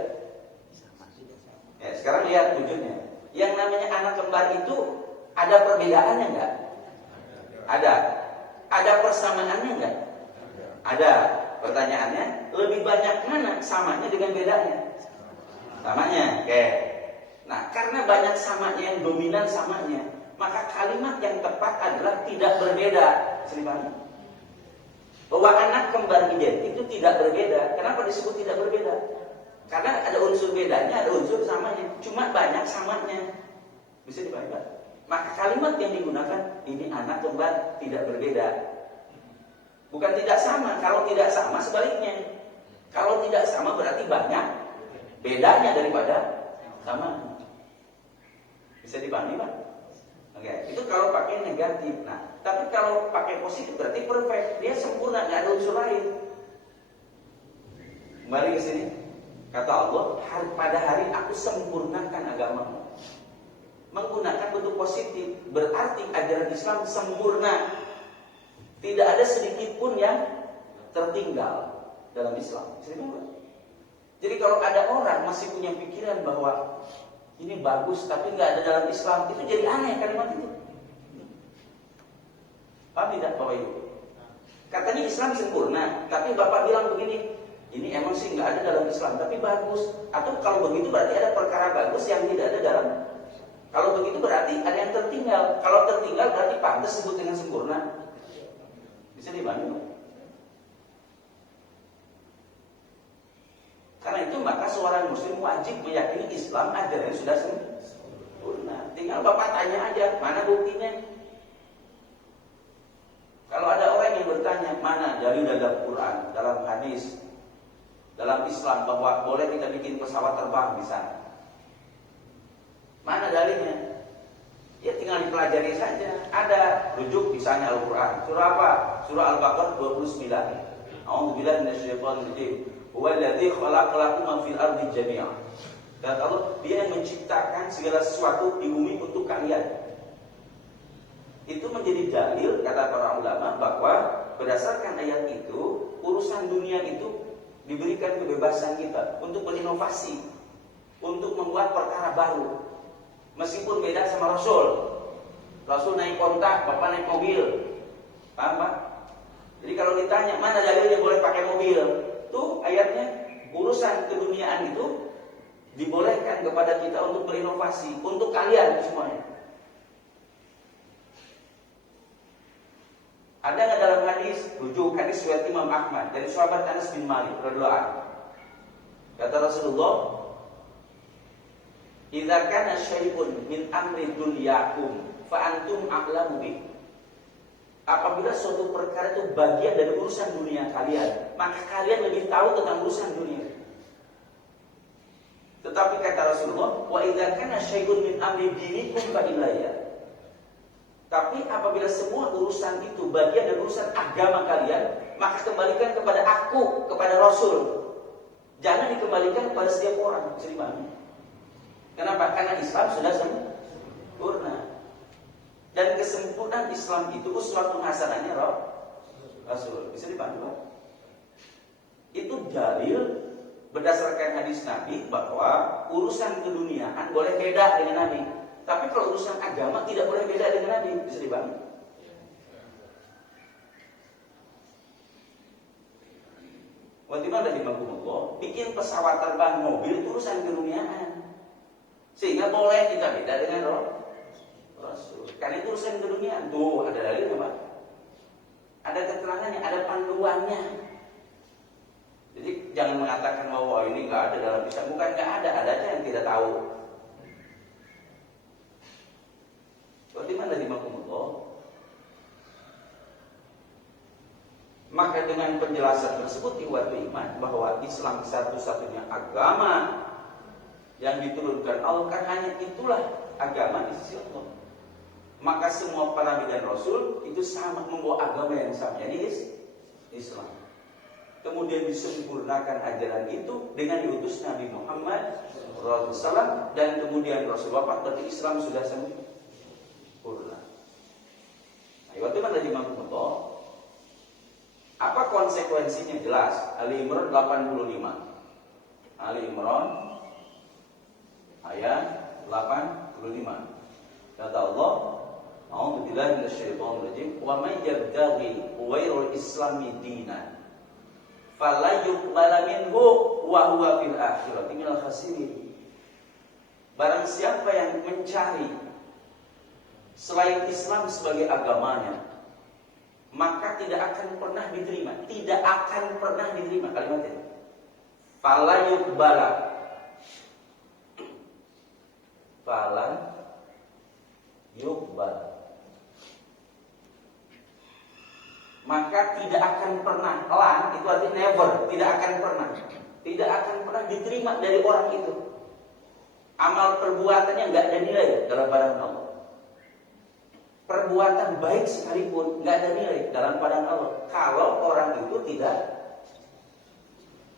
Ya, sekarang lihat wujudnya. Yang namanya anak kembar itu ada perbedaannya enggak? Ada. Ada persamaannya enggak? Ada. Pertanyaannya, lebih banyak mana samanya dengan bedanya? Samanya. Oke. Nah, karena banyak samanya yang dominan samanya, maka kalimat yang tepat adalah tidak berbeda. Selipani. Bahwa anak kembar identik itu tidak berbeda. Kenapa disebut tidak berbeda? Karena ada unsur bedanya, ada unsur samanya. Cuma banyak samanya. Bisa dipahami? Maka kalimat yang digunakan, ini anak kembar tidak berbeda. Bukan tidak sama. Kalau tidak sama sebaliknya. Kalau tidak sama berarti banyak bedanya daripada sama. Bisa dipahami, Pak? Oke, itu kalau pakai negatif. Nah, tapi kalau pakai positif berarti perfect. Dia sempurna, nggak ada unsur lain. Kembali ke sini. Kata Allah, pada hari aku sempurnakan agamamu. Menggunakan bentuk positif berarti ajaran Islam sempurna. Tidak ada sedikit pun yang tertinggal dalam Islam. Jadi kalau ada orang masih punya pikiran bahwa ini bagus tapi nggak ada dalam Islam, itu jadi aneh kalimat itu. Paham tidak Bapak Ibu? Katanya Islam sempurna, tapi Bapak bilang begini, ini emang sih nggak ada dalam Islam, tapi bagus. Atau kalau begitu berarti ada perkara bagus yang tidak ada dalam. Kalau begitu berarti ada yang tertinggal. Kalau tertinggal berarti pantas disebut dengan sempurna. Bisa dipahami? Karena itu maka seorang muslim wajib meyakini Islam ajarannya sudah sempurna. Tinggal Bapak tanya aja, mana buktinya? Kalau ada orang yang bertanya, mana dalil dalam Quran, dalam hadis, dalam Islam bahwa boleh kita bikin pesawat terbang di sana. Mana dalilnya? Ya tinggal dipelajari saja. Ada rujuk misalnya Al-Quran. Surah apa? Surah Al-Baqarah 29. A'udzubillahi minasyaitonir rajim. Huwallazi khalaqalakum ma fil ardi jami'an. Dan Allah, Dia yang menciptakan segala sesuatu di bumi untuk kalian. Itu menjadi dalil kata para ulama bahwa berdasarkan ayat itu urusan dunia itu diberikan kebebasan kita untuk berinovasi, untuk membuat perkara baru. Meskipun beda sama Rasul. Rasul naik kontak, Bapak naik mobil. Paham Pak? Jadi kalau ditanya mana dalilnya boleh pakai mobil, tuh ayatnya urusan keduniaan itu dibolehkan kepada kita untuk berinovasi, untuk kalian semuanya. Ada nggak dalam hadis, rujuk hadis riwayat Imam Ahmad dari sahabat Anas bin Malik radhiyallahu anhu. Kata Rasulullah, "Idza kana syai'un min amri dunyakum fa antum a'lamu bih." Apabila suatu perkara itu bagian dari urusan dunia kalian, maka kalian lebih tahu tentang urusan dunia. Tetapi kata Rasulullah, "Wa idza kana syai'un min amri dinikum fa ilayya." Tapi apabila semua urusan itu bagian dari urusan agama kalian, maka kembalikan kepada aku, kepada Rasul. Jangan dikembalikan kepada setiap orang. Bisa dipahami? Kenapa? Karena Islam sudah sempurna. Dan kesempurnaan Islam itu uswatun hasanahnya Rasul. Bisa dipahami, Pak? Itu dalil berdasarkan hadis Nabi bahwa urusan keduniaan boleh beda dengan Nabi. Tapi kalau urusan agama tidak boleh beda dengan Nabi. Bisa dipahami? Bagaimana dari Allah? Bikin pesawat terbang, mobil itu urusan keduniaan. Sehingga boleh kita beda dengan Rasul. Karena itu urusan keduniaan. Tuh ada dalilnya Pak. Ada keterangannya, ada panduannya. Jadi jangan mengatakan bahwa ini nggak ada dalam Islam. Bukan nggak ada aja yang tidak tahu. Bagaimana dari Allah? Maka dengan penjelasan tersebut ikhwatul iman bahwa Islam satu-satunya agama yang diturunkan Allah, kan hanya itulah agama di sisi Allah. Maka semua para nabi dan rasul itu sama membawa agama yang sama, yaitu Islam. Kemudian disempurnakan ajaran itu dengan diutus Nabi Muhammad SAW, dan kemudian Rasul wafat, berarti Islam sudah sempurna. Nah, waktu mana di Allah? Apa konsekuensinya jelas? Ali Imran 85. Ali Imran ayat 85. Kata Allah, "A'udzubillahi minasyaitonir rajim. Wa may yabtaghi ghairal islami dinan fala yuqbala minhu wa huwa fil akhirati minal khasirin." Barang siapa yang mencari selain Islam sebagai agamanya, maka tidak akan pernah diterima. Tidak akan pernah diterima kalimatnya. Fala yuqbala. Fala yuqbal. Maka tidak akan pernah, lan itu artinya never, tidak akan pernah. Tidak akan pernah diterima dari orang itu. Amal perbuatannya enggak ada nilai dalam pandangan Allah. Perbuatan baik sekalipun nggak ada nilai dalam pandangan Allah kalau orang itu tidak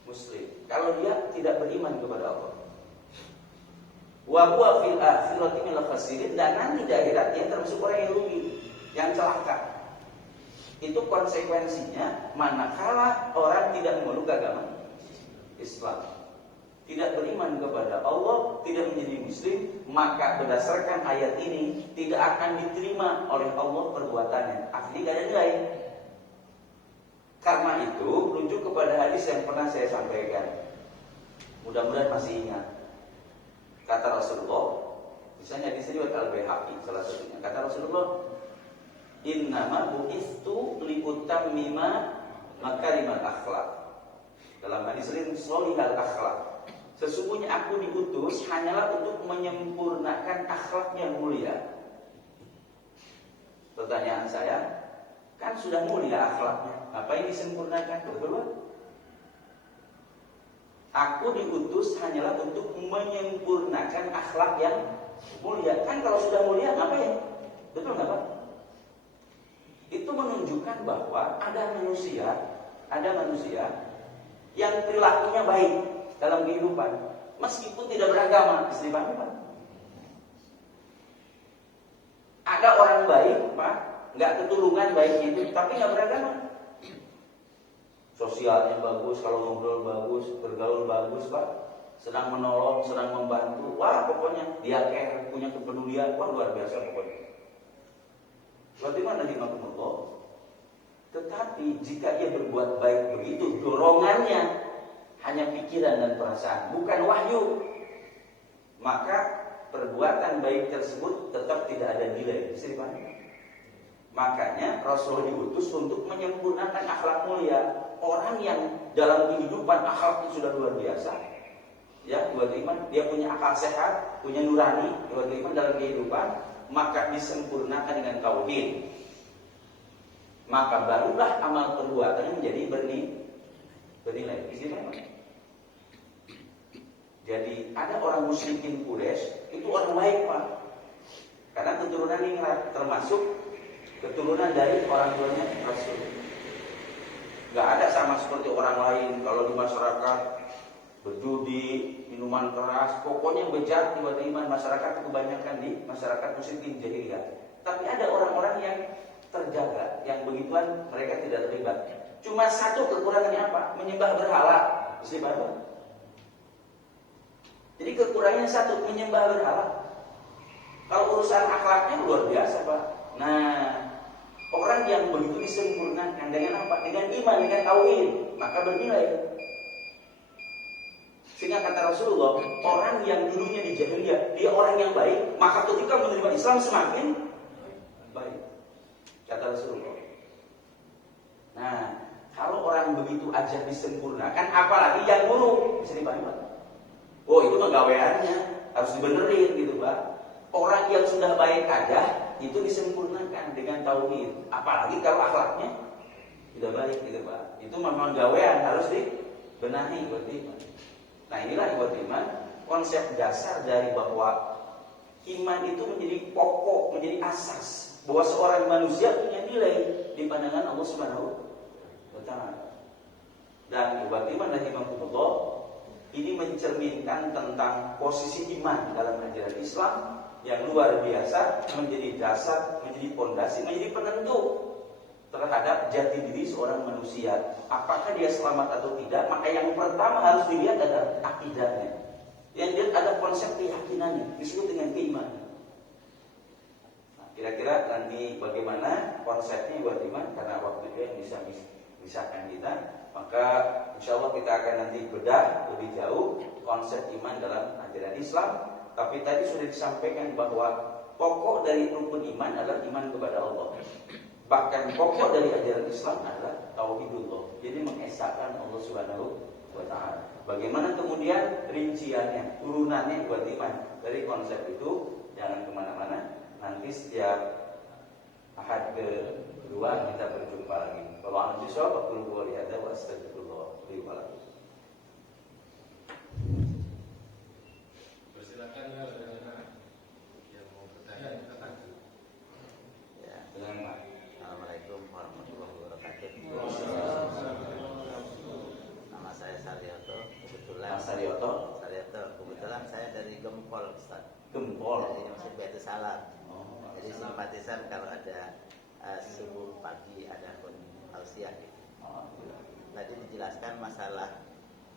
Muslim, kalau dia tidak beriman kepada Allah. Wa huwa fil akhirati minal khasirin, dan nanti di akhirat dia termasuk orang yang rugi, yang celaka. Itu konsekuensinya manakala orang tidak memeluk agama Islam, tidak beriman kepada Allah, tidak menjadi Muslim, maka berdasarkan ayat ini tidak akan diterima oleh Allah perbuatannya. Akhirnya tidak ada nilai. Karena itu rujuk kepada hadis yang pernah saya sampaikan. Mudah-mudahan masih ingat. Kata Rasulullah, misalnya di sini Al-Baihaqi salah satunya. Kata Rasulullah, "Innama bu'istu liutammima makarimal akhlaq." Dalam hadis lain, "Sholihal akhlaq." Sesungguhnya aku diutus hanyalah untuk menyempurnakan akhlak yang mulia. Pertanyaan saya, kan sudah mulia akhlaknya, apa yang disempurnakan? Betul? Aku diutus hanyalah untuk menyempurnakan akhlak yang mulia. Kan kalau sudah mulia, ngapain? Betul nggak Pak? Itu menunjukkan bahwa ada manusia yang perilakunya baik dalam kehidupan, meskipun tidak beragama. Istri Pak, ada orang baik Pak, nggak keturunan baiknya itu, tapi nggak beragama. Sosialnya bagus, kalau ngobrol bagus, bergaul bagus Pak, senang menolong, senang membantu. Wah pokoknya dia care, punya kepedulian, wah luar biasa pokoknya. Bagaimana di Allah? Tetapi jika ia berbuat baik begitu, dorongannya hanya pikiran dan perasaan, bukan wahyu, maka perbuatan baik tersebut tetap tidak ada nilai. Makanya Rasul diutus untuk menyempurnakan akhlak mulia. Orang yang dalam kehidupan akhlaknya sudah luar biasa, ya, buat iman, dia punya akal sehat, punya nurani, buat iman dalam kehidupan, maka disempurnakan dengan tauhid. Maka barulah amal perbuatannya menjadi bernilai. Jadi ada orang musyrikin Quraisy itu orang baik Pak, karena keturunan ini termasuk keturunan dari orang tuanya Rasul. Gak ada sama seperti orang lain kalau di masyarakat berjudi, minuman keras, pokoknya bejat buat iman masyarakat kebanyakan di masyarakat musyrikin jahiliyah. Tapi ada orang-orang yang terjaga, yang begituan mereka tidak terlibat. Cuma satu kekurangannya apa? Menyembah berhala. Jadi kekurangannya satu, menyembah berhala. Kalau urusan akhlaknya luar biasa Pak. Nah, orang yang begitu disempurnakan dengan apa? Dengan iman, dengan tauhid, maka bernilai. Sehingga kata Rasulullah, orang yang dulunya di jahiliyah, dia orang yang baik, maka ketika menerima Islam semakin baik. Kata Rasulullah. Nah, kalau orang begitu aja disempurnakan, apalagi yang buruk, bisa dipahami. Oh, itu pegawaiannya, harus dibenerin gitu, Pak. Orang yang sudah baik aja, itu disempurnakan dengan tauhid. Apalagi kalau akhlaknya tidak baik gitu, Pak. Itu memang gawean, harus dibenahi, berarti. Nah, inilah ibadah iman, konsep dasar dari bahwa iman itu menjadi pokok, menjadi asas bahwa seorang manusia punya nilai di pandangan Allah Subhanahu wa taala. Dan ibadah iman dan imanullah ini mencerminkan tentang posisi iman dalam ajaran Islam yang luar biasa, menjadi dasar, menjadi pondasi, menjadi penentu terhadap jati diri seorang manusia. Apakah dia selamat atau tidak? Maka yang pertama harus dilihat adalah akidahnya. Yang dilihat ada konsep keyakinannya, disebut dengan keimanan. Nah, kira-kira nanti bagaimana konsepnya buat iman? Karena waktu itu yang bisa misahkan kita, maka insya Allah kita akan nanti bedah lebih jauh konsep iman dalam ajaran Islam. Tapi tadi sudah disampaikan bahwa pokok dari rukun iman adalah iman kepada Allah. Bahkan pokok dari ajaran Islam adalah tauhidullah. Jadi mengesahkan Allah Subhanahu wa taala. Bagaimana kemudian rinciannya, turunannya buat iman dari konsep itu, jangan kemana-mana. Nanti setiap ahad kedua kita berjumpa lagi. Kalau anu siswa waktu luar ada wa astagfirullah li wa lakum. Persilakan yang mau bertanya katakan. Ya, dengan Pak. Assalamualaikum warahmatullahi wabarakatuh. Nama saya Saryoto. Kebetulan saya dari Gempol, Ustaz. Gempol. Dari Masjid Baitul Salam. Jadi simpatisan kalau ada subuh pagi ada pun tausiah. Tadi dijelaskan masalah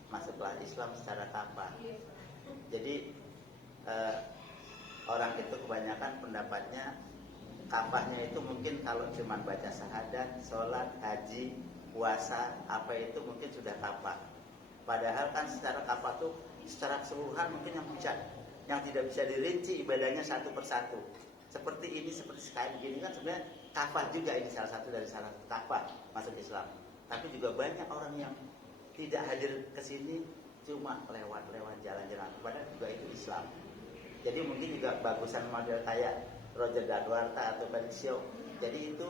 masuklah Islam secara kapan. Jadi orang itu kebanyakan pendapatnya kafahnya itu mungkin kalau cuma baca syahadat, sholat, haji, puasa, apa itu mungkin sudah kafah. Padahal kan secara kafah itu secara keseluruhan mungkin yang tidak bisa dirinci ibadahnya satu persatu. Seperti ini, seperti sekarang gini kan sebenarnya kafah juga ini salah satu kafah masuk Islam. Tapi juga banyak orang yang tidak hadir ke sini cuma lewat jalan-jalan. Padahal juga itu Islam. Jadi mungkin juga bagusan model kayak Roger Dadwarta atau Felicio. Jadi itu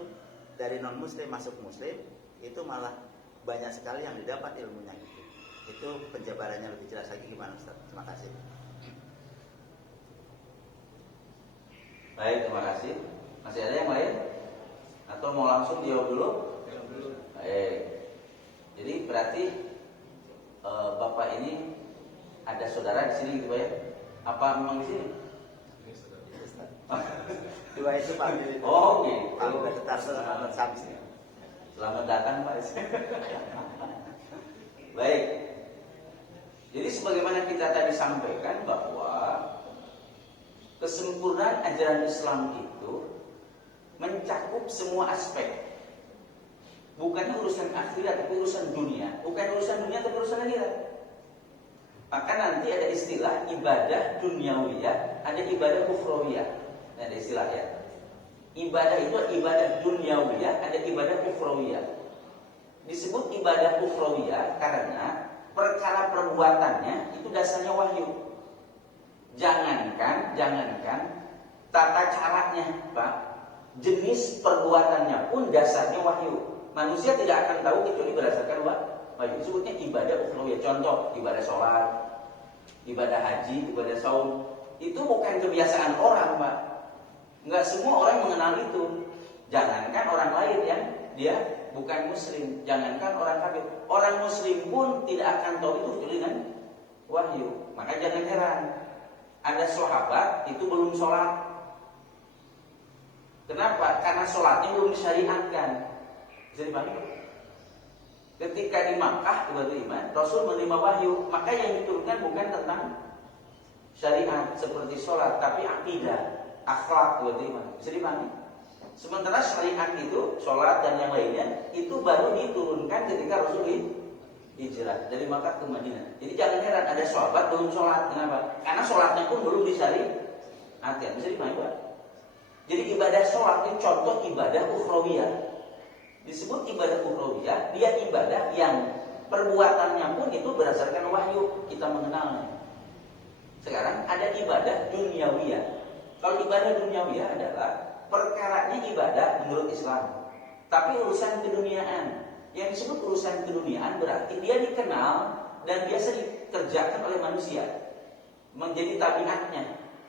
dari non muslim masuk muslim itu malah banyak sekali yang didapat ilmunya gitu. Itu penjabarannya lebih jelas lagi gimana Ustaz? Terima kasih. Baik, terima kasih. Masih ada yang lain? Atau mau langsung jawab dulu? Baik. Jadi berarti Bapak ini ada saudara di sini gitu ya? Apa memang di sini? Dua itu Pak. Oh, gitu. Kalau Ustaz Ahmad Sabis. Selamat datang Pak. Baik. Jadi sebagaimana kita tadi sampaikan bahwa kesempurnaan ajaran Islam itu mencakup semua aspek. Bukan urusan akhirat, tapi urusan dunia. Bukan urusan dunia, tapi urusan akhirat. Maka nanti ada istilah ibadah duniawiyah, ada ibadah ukhrawiyah. Nah, ada istilah ya. Ibadah itu ibadah duniawiyah, ada ibadah ukhrawiyah. Disebut ibadah ukhrawiyah karena perkara perbuatannya itu dasarnya wahyu. Jangankan tata caranya, Pak. Jenis perbuatannya pun dasarnya wahyu. Manusia tidak akan tahu kecuali berdasarkan wahyu. Disebutnya ibadah ukhrawiyah. Contoh, ibadah sholat, ibadah haji, ibadah saum. Itu bukan kebiasaan orang, Pak. Enggak semua orang mengenal itu. Jangankan orang lain yang dia bukan muslim, jangankan orang kafir. Orang muslim pun tidak akan tahu itu kecuali dengan wahyu. Maka jangan heran. Ada sahabat itu belum sholat. Kenapa? Karena sholatnya belum disyariatkan. Bisa dipahami? Ketika di Makkah ibadah iman, Rasul menerima wahyu. Maka yang diturunkan bukan tentang syariat seperti sholat, tapi akidah, akhlak ibadah iman. Bisa dipahami? Sementara syariat itu, sholat dan yang lainnya, itu baru diturunkan ketika Rasul hijrah dari Makkah ke Madinah. Jadi jangan heran ada sahabat belum sholat. Kenapa? Karena sholatnya pun belum disyariatkan. Bisa dipahami, Pak? Jadi ibadah sholat itu contoh ibadah ukhrawiyah. Disebut ibadah ukhrawiyah, dia ibadah yang perbuatannya pun itu berdasarkan wahyu, kita mengenalnya. Sekarang ada ibadah duniawiyah. Kalau ibadah duniawiyah adalah perkaranya ibadah menurut Islam, tapi urusan keduniaan. Yang disebut urusan keduniaan berarti dia dikenal dan biasa dikerjakan oleh manusia, menjadi tabiatnya,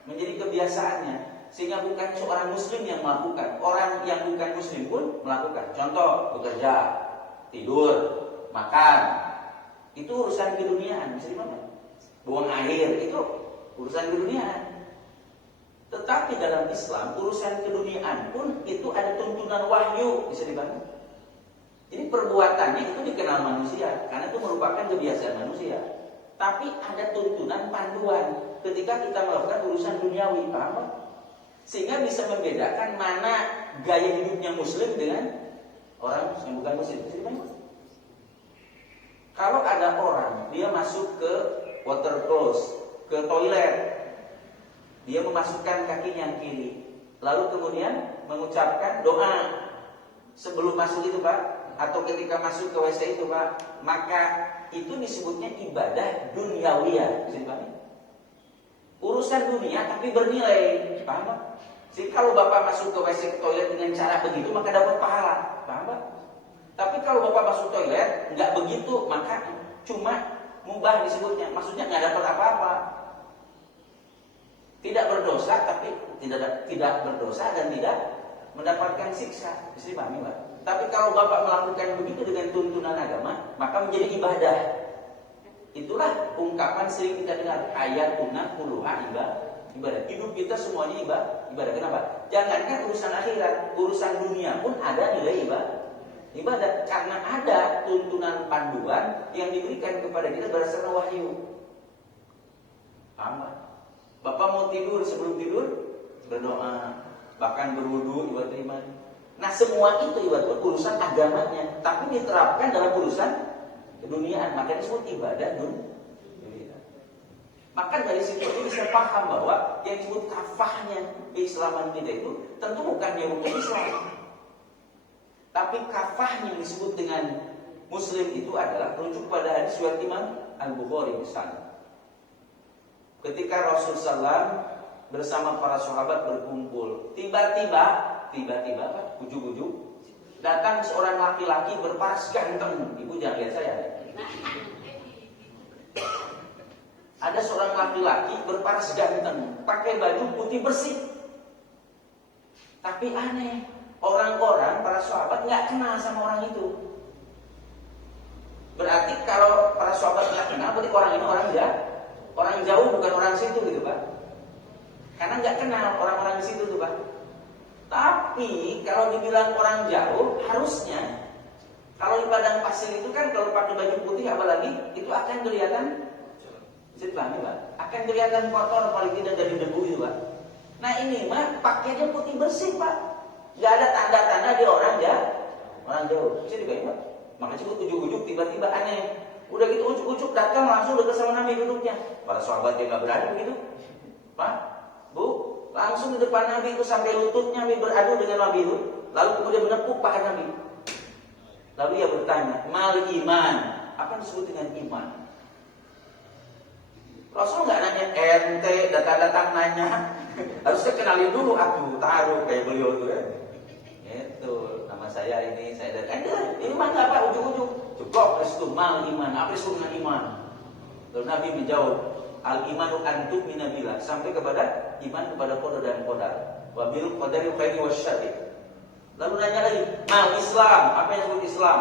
menjadi kebiasaannya, sehingga bukan seorang muslim yang melakukan, orang yang bukan muslim pun melakukan. Contoh, bekerja, tidur, makan, itu urusan keduniaan. Bisa dimana? Buang air, itu urusan keduniaan. Tetapi dalam Islam, urusan keduniaan pun itu ada tuntunan wahyu. Bisa dibangun. Jadi perbuatannya itu dikenal manusia, karena itu merupakan kebiasaan manusia. Tapi ada tuntunan panduan ketika kita melakukan urusan duniawi, paham? Sehingga bisa membedakan mana gaya hidupnya muslim dengan orang yang bukan muslim. Bisa dibangun. Kalau ada orang, dia masuk ke water closet, ke toilet, dia memasukkan kakinya yang kiri, lalu kemudian mengucapkan doa sebelum masuk itu, Pak, atau ketika masuk ke WC itu, Pak, maka itu disebutnya ibadah duniawiyah. Bisa dipahami? Urusan dunia tapi bernilai, paham, Pak? Jadi kalau Bapak masuk ke WC, ke toilet dengan cara begitu, maka dapat pahala, paham, Pak? Tapi kalau Bapak masuk toilet nggak begitu, maka cuma mubah disebutnya, maksudnya nggak dapat apa-apa. Tidak berdosa, tapi tidak berdosa dan tidak mendapatkan siksa. Bisa dipahami, Pak? Tapi kalau Bapak melakukan begitu dengan tuntunan agama, maka menjadi ibadah. Itulah ungkapan sering kita dengar, ayatuna kulluha ibadah. Hidup kita semuanya ibadah. Kenapa? Jangankan urusan akhirat, urusan dunia pun ada nilai ibadah. Karena ada tuntunan panduan yang diberikan kepada kita berdasarkan wahyu. Paham? Bapak mau tidur, sebelum tidur berdoa, bahkan berwudu, ibadah iman. Nah, semua itu ibadah urusan agamanya, tapi diterapkan dalam urusan keduniaan, maka disebut ibadah dunia. Maka dari situ kita bisa paham bahwa yang disebut kafahnya keislaman kita itu tentu bukan dia rukun Islam, tapi kafahnya yang disebut dengan muslim itu adalah merujuk pada hadis riwayat Imam Al-Bukhari misalnya. Ketika Rasulullah SAW bersama para sahabat berkumpul, tiba-tiba Pak, ujuk-ujuk datang seorang laki-laki berparas ganteng. Ibu jangan lihat saya. Ada seorang laki-laki berparas ganteng, pakai baju putih bersih. Tapi aneh, orang-orang para sahabat nggak kenal sama orang itu. Berarti kalau para sahabat nggak kenal, berarti orang ini orang jauh, bukan orang situ gitu, Pak. Karena nggak kenal orang-orang di situ tuh, Pak. Tapi kalau dibilang orang jauh, harusnya kalau di padang pasir itu kan kalau pakai baju putih apalagi itu akan kelihatan, bisa dipahami, Pak? Akan kelihatan kotor paling tidak dari debu itu, Pak. Nah ini mah pakainya putih bersih, Pak. Gak ada tanda-tanda dia orang jauh. Bisa dipahami, Pak? Makanya sebut ujuk-ujuk tiba-tiba aneh. Udah gitu ujuk-ujuk datang langsung dekat sama Nabi duduknya. Para sahabat yang gak berani begitu, Pak, Bu, langsung di depan Nabi itu sampai lututnya Nabi beradu dengan Nabi itu. Lalu kemudian menepuk paha Nabi. Lalu ia bertanya, mal iman, apa yang disebut dengan iman? Rasul nggak nanya ente, datang-datang nanya. Harusnya kenalin dulu, aku taruh kayak beliau tuh ya. Itu nama saya ini, saya dari ini mana Pak ujung-ujung? Cukup itu mal iman, apa itu dengan iman? Lalu Nabi menjawab, al imanu antum minabillah, sampai kepada iman kepada qadar dan qadar. Wa bil qadari khairi wasyarri. Lalu nanya lagi, mal Islam, apa yang disebut Islam?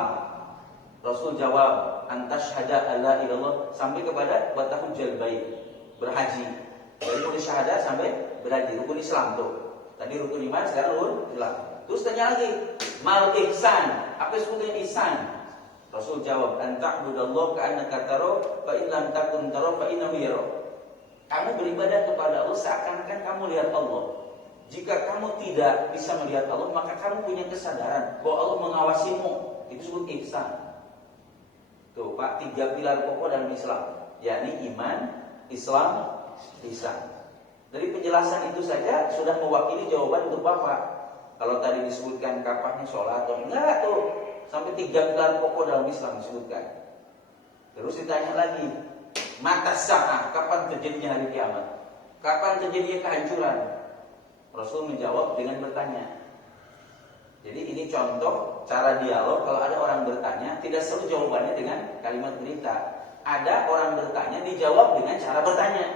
Rasul jawab, antasyhada alla ilallah, sampai kepada wa tahujjal bait, berhaji. Dari rukun syahadah sampai berhaji, rukun Islam tuh. Tadi rukun iman, sekarang rukun Islam. Terus tanya lagi, mal ihsan, apa yang disebut dengan ihsan? Rasul jawab, anta'budallaha ka'annaka tarahu fa in lam takun tarahu fa innahu yarah. Kamu beribadah kepada Allah seakan-akan kamu lihat Allah. Jika kamu tidak bisa melihat Allah, maka kamu punya kesadaran bahwa Allah mengawasimu. Itu disebut ihsan. Tuh Pak, 3 pilar pokok dalam Islam, yakni iman, Islam, ihsan. Dari penjelasan itu saja sudah mewakili jawaban untuk Bapak. Kalau tadi disebutkan kapannya sholat atau enggak tuh, sampai 3 pilar pokok dalam Islam disebutkan. Terus ditanya lagi, mata sa'ah, kapan terjadinya hari kiamat? Kapan terjadinya kehancuran? Rasul menjawab dengan bertanya. Jadi ini contoh cara dialog. Kalau ada orang bertanya, tidak selalu jawabannya dengan kalimat berita. Ada orang bertanya, dijawab dengan cara bertanya.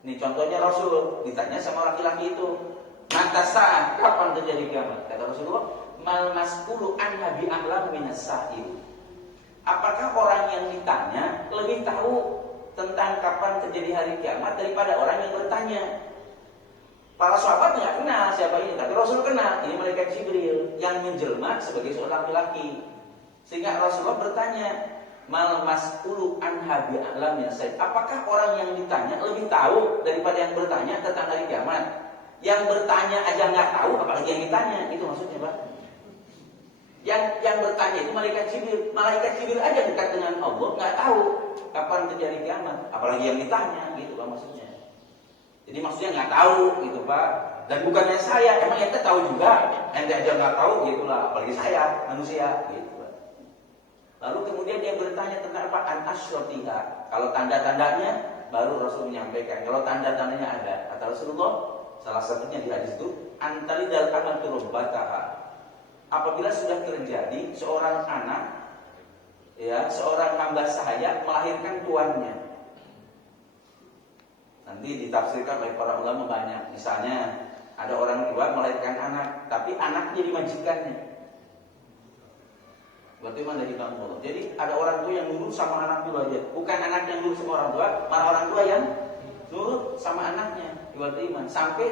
Ini contohnya Rasul ditanya sama laki-laki itu, mata sa'ah, kapan terjadi kiamat? Kata Rasulullah, mal mas'ulu anha bi a'lam minas sa'il. Apakah orang yang ditanya lebih tahu tentang kapan terjadi hari kiamat daripada orang yang bertanya? Para sahabat nggak kenal siapa ini, tapi Rasul kenal. Ini malaikat Jibril yang menjelma sebagai seorang laki-laki. Sehingga Rasulullah bertanya, mal mas'ulu anha bi a'lam minas sa'il. Apakah orang yang ditanya lebih tahu daripada yang bertanya tentang hari kiamat? Yang bertanya aja nggak tahu, apalagi yang ditanya. Itu maksudnya, Pak. Yang bertanya itu malaikat Jibril. Malaikat Jibril aja dekat dengan Allah nggak tahu kapan terjadi kiamat, apalagi yang ditanya, gitu Pak maksudnya. Jadi maksudnya nggak tahu, gitu Pak. Dan bukannya saya, emang ente tahu juga, ente aja nggak tahu, gitulah, apalagi saya manusia, gitu Pak. Lalu kemudian dia bertanya tentang apa? An asyratiha. Kalau tanda-tandanya, baru Rasul menyampaikan. Kalau tanda-tandanya ada, kata Rasulullah, salah satunya di hadis itu, antalidal amatu rabbataha. Apabila sudah terjadi seorang anak, ya, seorang hamba sahaya melahirkan tuannya. Nanti ditafsirkan oleh para ulama banyak. Misalnya ada orang tua melahirkan anak, tapi anaknya jadi majikannya. Berarti mana di kampung Allah. Jadi ada orang tua yang nurut sama anak tua aja, bukan anak yang nurut sama orang tua, malah orang tua yang nurut sama anaknya. Ibarat iman sampai,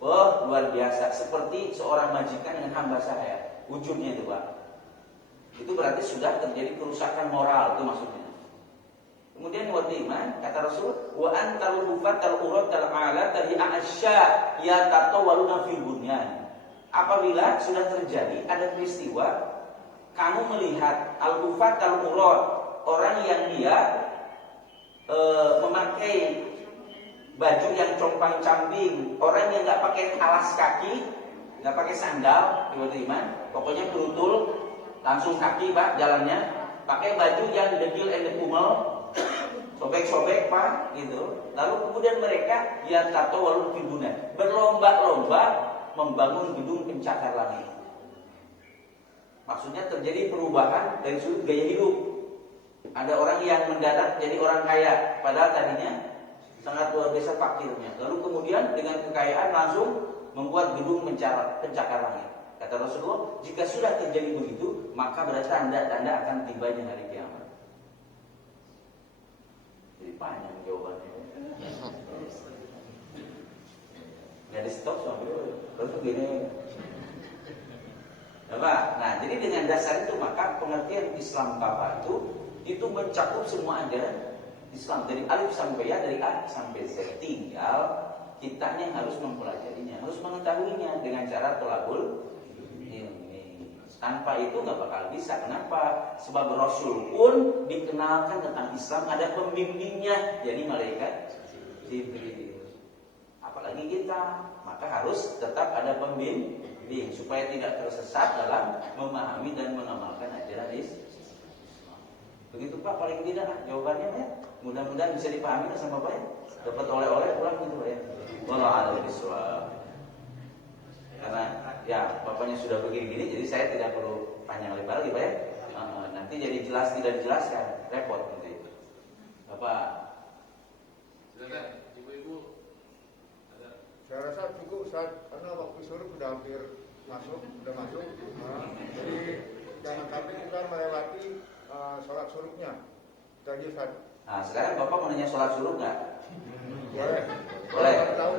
wah luar biasa, seperti seorang majikan dengan hamba sahaya. Ujungnya itu Pak. Itu berarti sudah terjadi kerusakan moral, itu maksudnya. Kemudian wa iman, kata Rasul, wa antal hufatal uratal ala tadi asya ya tatawaluna fil bunyan. Apabila sudah terjadi ada peristiwa, kamu melihat al-hufatal urat, orang yang dia memakai baju yang compang-camping, orang yang nggak pakai alas kaki, nggak pakai sandal, iman, pokoknya berutul, langsung kaki Pak jalannya, pakai baju yang dekil and kumel, sobek-sobek Pak, gitu. Lalu kemudian mereka ya tato walun fibunan, berlomba-lomba membangun gedung pencakar langit. Maksudnya terjadi perubahan dari sudut gaya hidup. Ada orang yang mendadak jadi orang kaya, padahal tadinya sangat luar biasa fakirnya. Lalu kemudian dengan kekayaan langsung membuat gedung pencakar langit. Kata Rasulullah, jika sudah terjadi begitu, maka berarti tanda-tanda akan tibanya hari kiamat. Jadi panjang jawabannya. Nggak di stop sampai terus begini. Nah, jadi dengan dasar itu maka pengertian Islam Bapak itu mencakup semua ajaran Islam dari alif sampai ya, dari A sampai Z. Tinggal kitanya harus mempelajarinya, harus mengetahuinya dengan cara thalabul ilmi. Tanpa itu nggak bakal bisa. Kenapa? Sebab Rasul pun dikenalkan tentang Islam ada pembimbingnya, jadi malaikat Jibril. Apalagi kita, maka harus tetap ada pembimbing supaya tidak tersesat dalam memahami dan mengamalkan ajaran Islam. Begitu Pak, paling tidak jawabannya ya. Mudah-mudahan bisa dipahami sama Bapak ya. Dapat oleh-oleh pulang gitu Pak ya. Wallahu a'lam bishawab. Karena ya Bapaknya sudah begini-gini, jadi saya tidak perlu panjang lebar lagi Pak ya. Nanti jadi jelas tidak dijelaskan, repot nanti. Bapak. Silakan, ibu-ibu. Saya rasa cukup Ustaz, karena waktu suruh sudah hampir masuk. Jadi jangan sampai kita melewati sholat suruhnya. Jadi Ustaz. Nah, sekarang Bapak mau nanya sholat suruh nggak? Boleh. Boleh. Tahu.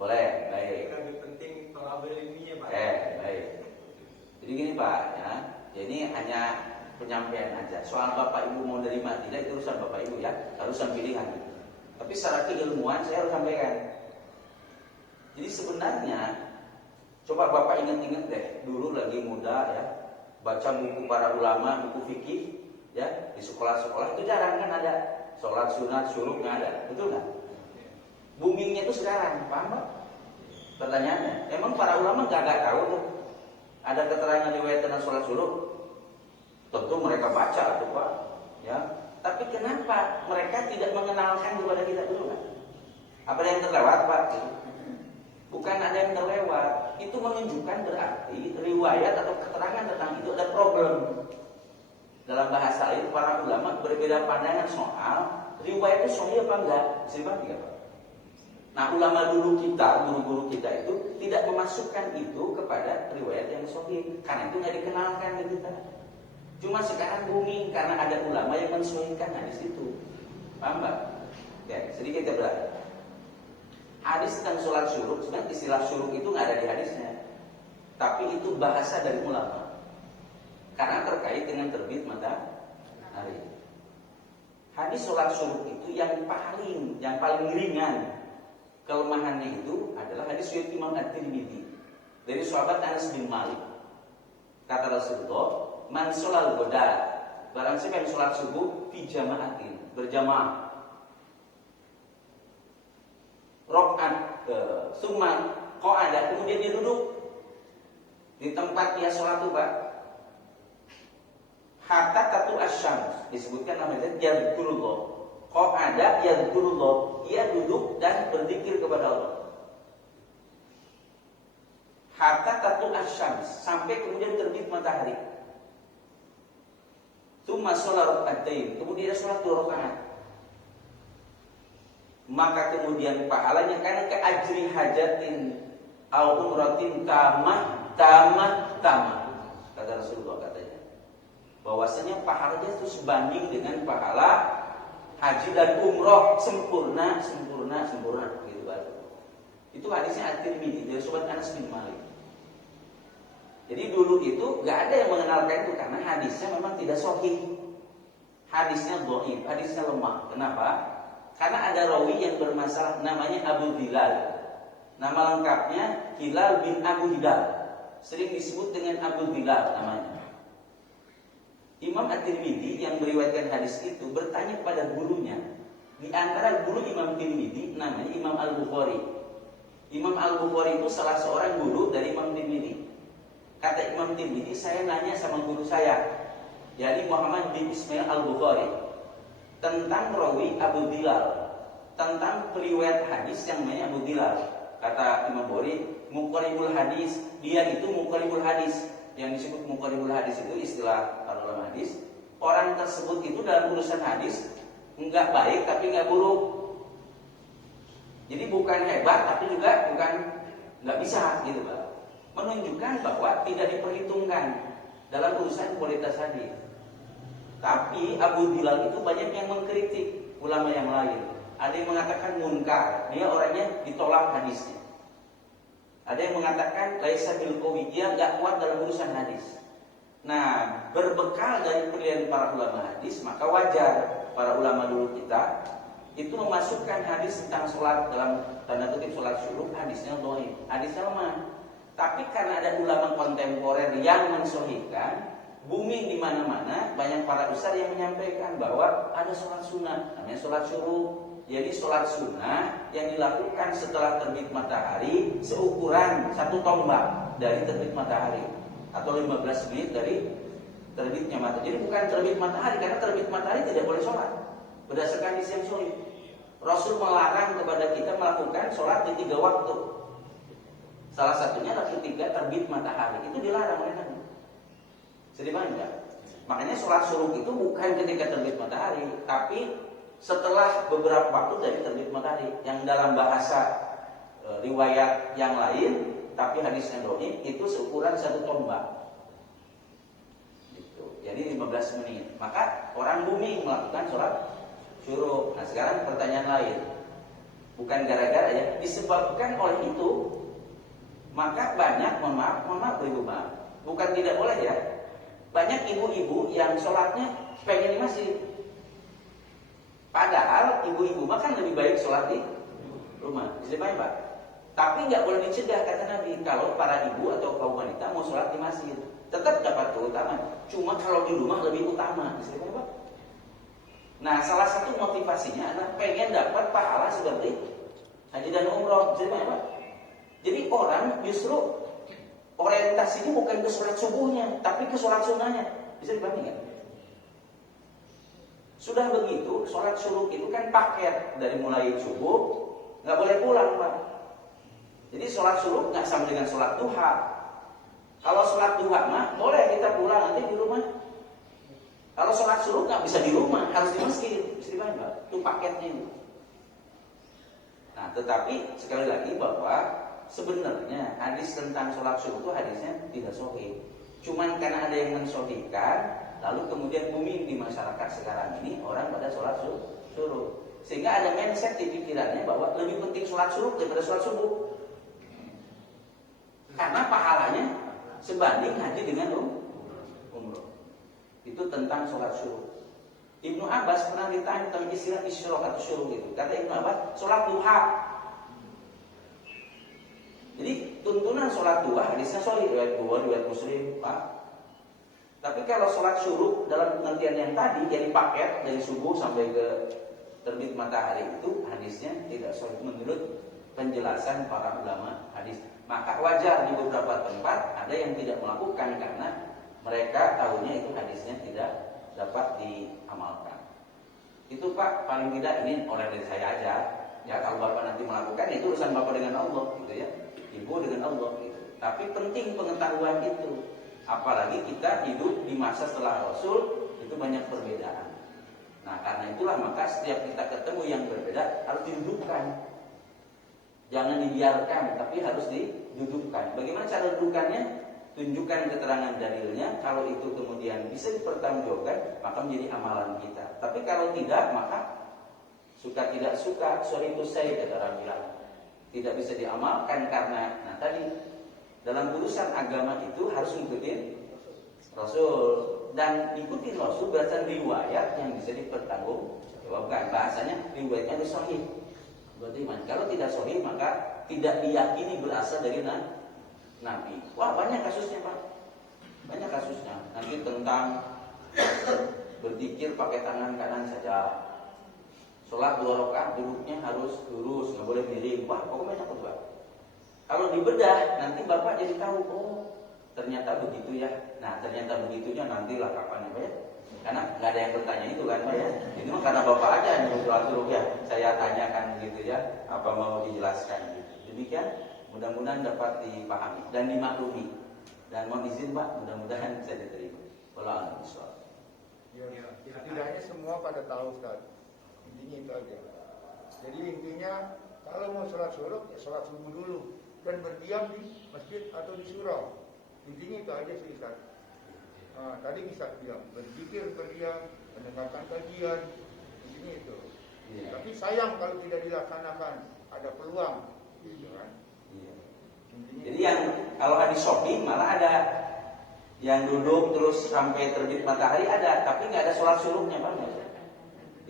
Boleh, baik. Lebih penting thalabul ilminya Pak. Baik. Jadi gini Pak, ya. Ini hanya penyampaian aja. Soal Bapak Ibu mau nerima tidak itu urusan Bapak Ibu ya, urusan pilihan. Tapi secara keilmuan saya harus sampaikan. Jadi sebenarnya coba Bapak ingat-ingat deh, dulu lagi muda ya, baca buku para ulama, buku fikih, Ya, di sekolah-sekolah itu jarang kan ada sholat sunat syuruk, nggak ada, betul nggak? Boomingnya itu sekarang, paham Pak? Pertanyaannya, emang para ulama nggak tahu tuh ada keterangan riwayat tentang sholat syuruk? Tentu mereka baca tuh Pak, ya. Tapi kenapa mereka tidak mengenalkan kepada kita dulu nggak? Apa yang terlewat Pak? Bukan ada yang terlewat, itu menunjukkan berarti riwayat atau keterangan tentang itu ada problem. Dalam bahasa lain, para ulama berbeda pandangan soal riwayat itu sahih apa enggak. Bisa dipahami nggak Pak? Nah, ulama dulu kita, guru-guru kita itu tidak memasukkan itu kepada riwayat yang sahih, karena itu nggak dikenalkan di kita. Cuma sekarang booming karena ada ulama yang mensahihkan hadis itu. Paham Pak? Ya, sedikit kita beralih. Hadis tentang sholat syuruk, sebenarnya istilah syuruk itu nggak ada di hadisnya, tapi itu bahasa dari ulama karena terkait dengan terbit matahari. Hadis sholat syuruk itu yang paling ringan kelemahannya itu adalah hadis riwayat Imam At-Tirmidzi dari sahabat Anas bin Malik. Kata Rasulullah, man sholal ghada, barang siapa yang sholat subuh fi jama'atin, berjamaah, rakaat summa qa'ada, kemudian dia duduk di tempat dia sholat itu Pak, hatta tatu asyams, disebutkan namanya yadhkurullah, qa'ada yadhkurullah, dia duduk dan berzikir kepada Allah, hatta tatu asyams, sampai kemudian terbit matahari, summa sholat rakaatain, kemudian dia sholat 2 rakaat, maka kemudian pahalanya karena ke ajri hajatin au umratin tamah kata Rasulullah, katanya bahwasanya pahalanya itu sebanding dengan pahala haji dan umroh sempurna gitu Pak. Itu hadisnya At-Tirmidzi dari sahabat Anas bin Malik. Jadi dulu itu nggak ada yang mengenalkan itu karena hadisnya memang tidak sahih, hadisnya dhaif, hadisnya lemah. Kenapa? Karena ada rawi yang bermasalah namanya Abu Hilal. Nama lengkapnya Hilal bin Abu Hilal. Sering disebut dengan Abu Hilal namanya. Imam At-Tirmidzi yang meriwayatkan hadis itu bertanya kepada gurunya. Di antara guru Imam Tirmidzi namanya Imam Al-Bukhari. Imam Al-Bukhari itu salah seorang guru dari Imam Tirmidzi. Kata Imam Tirmidzi, saya nanya sama guru saya, yakni Muhammad bin Ismail Al-Bukhari, tentang rawi Abu Hilal, tentang periwayat hadis yang namanya Abu Hilal. Kata Imam Bukhari, muqarribul hadis, dia itu muqarribul hadis. Yang disebut muqarribul hadis itu istilah para ulama hadis, orang tersebut itu dalam urusan hadis enggak baik tapi enggak buruk. Jadi bukan hebat tapi juga bukan enggak bisa gitu Pak. Menunjukkan bahwa tidak diperhitungkan dalam urusan kualitas hadis. Tapi Abu Hilal itu banyak yang mengkritik ulama yang lain. Ada yang mengatakan munkar, dia orangnya ditolak hadisnya. Ada yang mengatakan laisa bil qawi, dia enggak kuat dalam urusan hadis. Nah, berbekal dari penilaian para ulama hadis, maka wajar para ulama dulu kita itu memasukkan hadis tentang sholat dalam tanda kutip sholat syuruk, hadisnya dhaif, hadisnya lemah. Tapi karena ada ulama kontemporer yang mensahihkan, booming di mana-mana, banyak para ustaz yang menyampaikan bahwa ada sholat sunnah, namanya sholat syuruk. Jadi sholat sunnah yang dilakukan setelah terbit matahari seukuran 1 tombak dari terbit matahari atau 15 menit dari terbitnya matahari. Jadi bukan terbit matahari, karena terbit matahari tidak boleh sholat berdasarkan hadis yang sahih. Rasul melarang kepada kita melakukan sholat di 3 waktu. Salah satunya adalah ketika terbit matahari, itu dilarang oleh Nabi. Sedih banget. Makanya sholat syuruk itu bukan ketika terbit matahari, tapi setelah beberapa waktu dari terbit matahari, yang dalam bahasa riwayat yang lain, tapi hadisnya dhaif, itu seukuran 1 tombak. Gitu. Jadi 15 menit. Maka orang booming melakukan sholat syuruk. Nah sekarang pertanyaan lain, bukan gara-gara ya, disebabkan oleh itu, maka banyak, mohon maaf ibu maaf, bukan tidak boleh ya, banyak ibu-ibu yang sholatnya pengen di masjid. Padahal ibu-ibu mah kan lebih baik sholat di rumah, bisa dipahami Pak? Tapi nggak boleh dicegah, kata Nabi, kalau para ibu atau kaum wanita mau sholat di masjid. tetap dapat keutamaan. Cuma kalau di rumah lebih utama, bisa Pak. Nah, salah satu motivasinya adalah pengen dapat pahala seperti haji dan umroh, bisa Pak. Jadi orang justru orientasinya bukan ke sholat subuhnya, tapi ke sholat sunnahnya. Bisa dipahami kan? Sudah begitu, sholat syuruk itu kan paket dari mulai subuh, nggak boleh pulang Pak. Jadi sholat syuruk nggak sama dengan sholat duha. Kalau sholat duha mah boleh kita pulang nanti di rumah. Kalau sholat syuruk nggak bisa di rumah, harus di masjid. Bisa dipahami Pak? Itu paketnya itu. Nah, tetapi sekali lagi bahwa sebenarnya hadis tentang sholat syuruk itu hadisnya tidak sahih. Cuman karena ada yang mensahihkan, lalu kemudian booming di masyarakat sekarang ini orang pada sholat syuruk. Sehingga ada mindset di pikirannya bahwa lebih penting sholat syuruk daripada sholat subuh. Karena pahalanya sebanding haji dengan umroh. Itu tentang sholat syuruk. Ibnu Abbas pernah ditanya tentang istilah isyraq atau syuruk itu. Kata Ibnu Abbas, sholat duha. Jadi tuntunan sholat duha hadisnya sahih, riwayat Bukhari, riwayat Muslim, Pak. Tapi kalau sholat syuruk dalam pengertian yang tadi, yang paket dari subuh sampai ke terbit matahari itu hadisnya tidak sahih menurut penjelasan para ulama hadis. Maka wajar di beberapa tempat ada yang tidak melakukan karena mereka tahunya itu hadisnya tidak dapat diamalkan. Itu Pak, paling tidak ini oleh dari saya aja. Ya kalau Bapak nanti melakukan itu urusan Bapak dengan Allah, gitu ya. Ibu dengan Allah, gitu. Tapi penting pengetahuan itu. Apalagi kita hidup di masa setelah Rasul, itu banyak perbedaan. Nah karena itulah maka setiap kita ketemu yang berbeda harus didudukkan. Jangan dibiarkan, tapi harus didudukkan. Bagaimana cara dudukannya? Tunjukkan keterangan dalilnya. Kalau itu kemudian bisa dipertanggungjawabkan, maka menjadi amalan kita. Tapi kalau tidak, maka suka tidak suka, sorry to say, kata orang bilang, tidak bisa diamalkan karena, nah tadi dalam urusan agama itu harus ngikutin Rasul. Dan ikutin Rasul berdasarkan riwayat yang bisa dipertanggungjawabkan. Bahasanya riwayatnya harus sahih. Berarti kalau tidak sahih maka tidak diyakini berasal dari Nabi. Wah banyak kasusnya Pak. Banyak kasusnya. Nanti tentang berzikir pakai tangan kanan saja. Sholat 2 rakaat duduknya harus lurus, nggak boleh miring. Wah pokoknya banyak Pak. Kalau dibedah nanti Bapak jadi tahu. Oh ternyata begitu ya. Nah ternyata begitunya nantilah kapan ya. Karena nggak ada yang bertanya itu kan Pak ya. Itu mah karena Bapak aja yang suruh ya. Saya tanyakan gitu ya. Apa mau dijelaskan gitu. Demikian. Mudah-mudahan dapat dipahami dan dimaklumi. Dan mohon izin Pak, mudah-mudahan bisa diterima. Wallahu a'lam bishawab. Ya, setidaknya semua pada tahu Ustaz. Intinya itu aja. Jadi intinya kalau mau sholat syuruk ya sholat subuh dulu dan berdiam di masjid atau di surau. Intinya itu aja sih Ustaz. Tadi bisa diam, berzikir berdiam, mendengarkan kajian. Intinya itu. Ya. Tapi sayang kalau tidak dilaksanakan, ada peluang, gitu kan? Iya. Jadi yang kalau hadis shopping malah ada yang duduk terus sampai terbit matahari ada, tapi nggak ada sholat syuruknya Pak.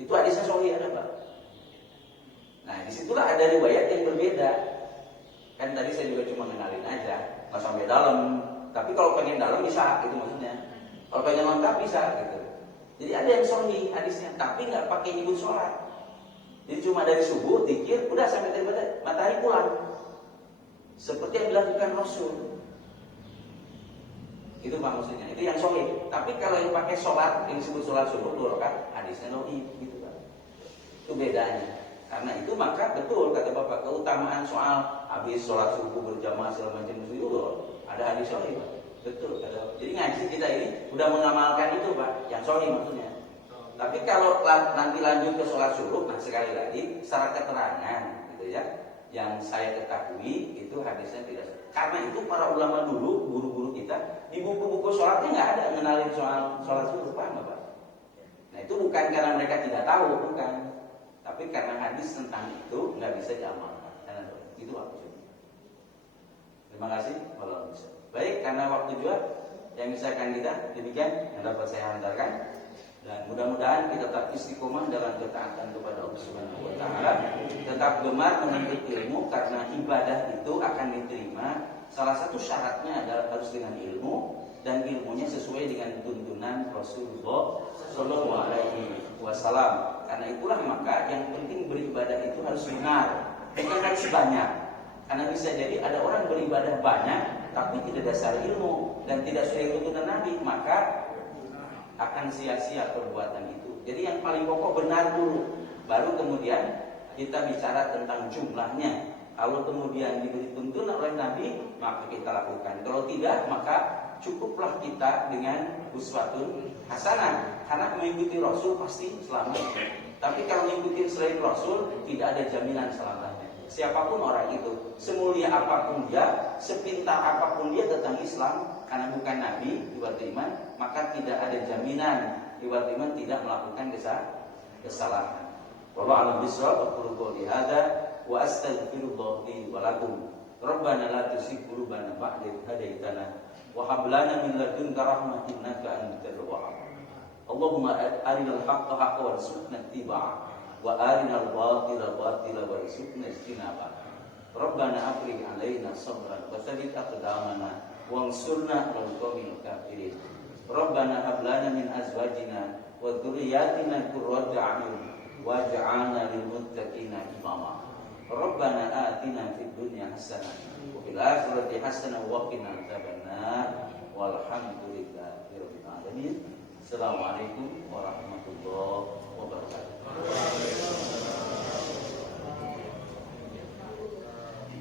Itu hadisnya sahih ada Pak. Nah disitulah ada riwayat yang berbeda. Kan tadi saya juga cuma ngenalin aja, nggak sampai dalam. Tapi kalau pengen dalam bisa, gitu maksudnya. Kalau pengen lengkap bisa, gitu. Jadi ada yang sahih hadisnya, tapi nggak pakai nyebut sholat. Jadi cuma dari subuh, zikir, udah sampai terbit matahari pulang. Seperti yang dilakukan Rasul. Itu Pak maksudnya. Itu yang sahih. Tapi kalau yang pakai sholat, yang disebut sholat subuh 2 rakaat, hadisnya dhaif, gitu Pak. Itu bedanya. Karena itu maka betul kata Bapak keutamaan soal habis sholat subuh berjamaah segala macam itu ada hadis sahih Pak. Betul kata. Jadi ngaji kita ini udah mengamalkan itu Pak, yang sahih maksudnya. Tapi kalau nanti lanjut ke sholat subuh, nah sekali lagi secara keterangan, gitu ya. Yang saya ketahui itu hadisnya tidak. Karena itu para ulama dulu, guru-guru kita di buku-buku sholatnya nggak ada ngenalin soal sholat subuh, paham Pak? Nah itu bukan karena mereka tidak tahu, bukan. Tapi karena hadis tentang itu nggak bisa diamalkan. Itu maksudnya. Terima kasih. Baik, karena waktu juga yang bisa kita demikian yang dapat saya hantarkan. Dan mudah-mudahan kita tetap istiqomah dalam ketaatan kepada Allah Subhanahu wa taala, tetap gemar menuntut ilmu karena ibadah itu akan diterima. Salah satu syaratnya adalah harus dengan ilmu dan ilmunya sesuai dengan tuntunan Rasulullah Shallallahu Alaihi Wasallam. Karena itulah maka yang penting beribadah itu harus benar, bukan harus banyak. Karena bisa jadi ada orang beribadah banyak tapi tidak dasar ilmu dan tidak sesuai tuntunan Nabi, maka akan sia-sia perbuatan itu. Jadi yang paling pokok benar dulu, baru kemudian kita bicara tentang jumlahnya. Kalau kemudian diberi tuntunan oleh Nabi, maka kita lakukan. Kalau tidak, maka cukuplah kita dengan uswatun hasanah. Karena mengikuti Rasul pasti selamat. Tapi kalau mengikuti selain Rasul, tidak ada jaminan selamatnya. Siapapun orang itu, semulia apapun dia, sepintar apapun dia tentang Islam, karena bukan Nabi, ibarat iman, maka tidak ada jaminan ibarat iman tidak melakukan kesalahan. Wallahu a'lam bishawab. Aqulu qouli hadza wa astaghfirullah li wa lakum. Rabbana la tuzigh qulubana ba'da idh hadaytana wa hab lana min ladunka rahmah innaka antal wahhab. Allahumma arinal haqqa haqqan warzuqna ittiba'ah wa arinal batila batila warzuqna ijtinabah. Rabbana afrigh 'alaina sabran wa tsabbit aqdamana wansurna 'alal qawmil kafirin. Rabbana hab lana min azwajina wa dhurriyyatina qurrata a'yun waj'alna lil muttaqina imama. Rabbana atina fid dunya hasanah wa fil akhirati hasanah wa qina adzabannar. Walhamdulillahi rabbil alamin. Assalamualaikum warahmatullahi wabarakatuh.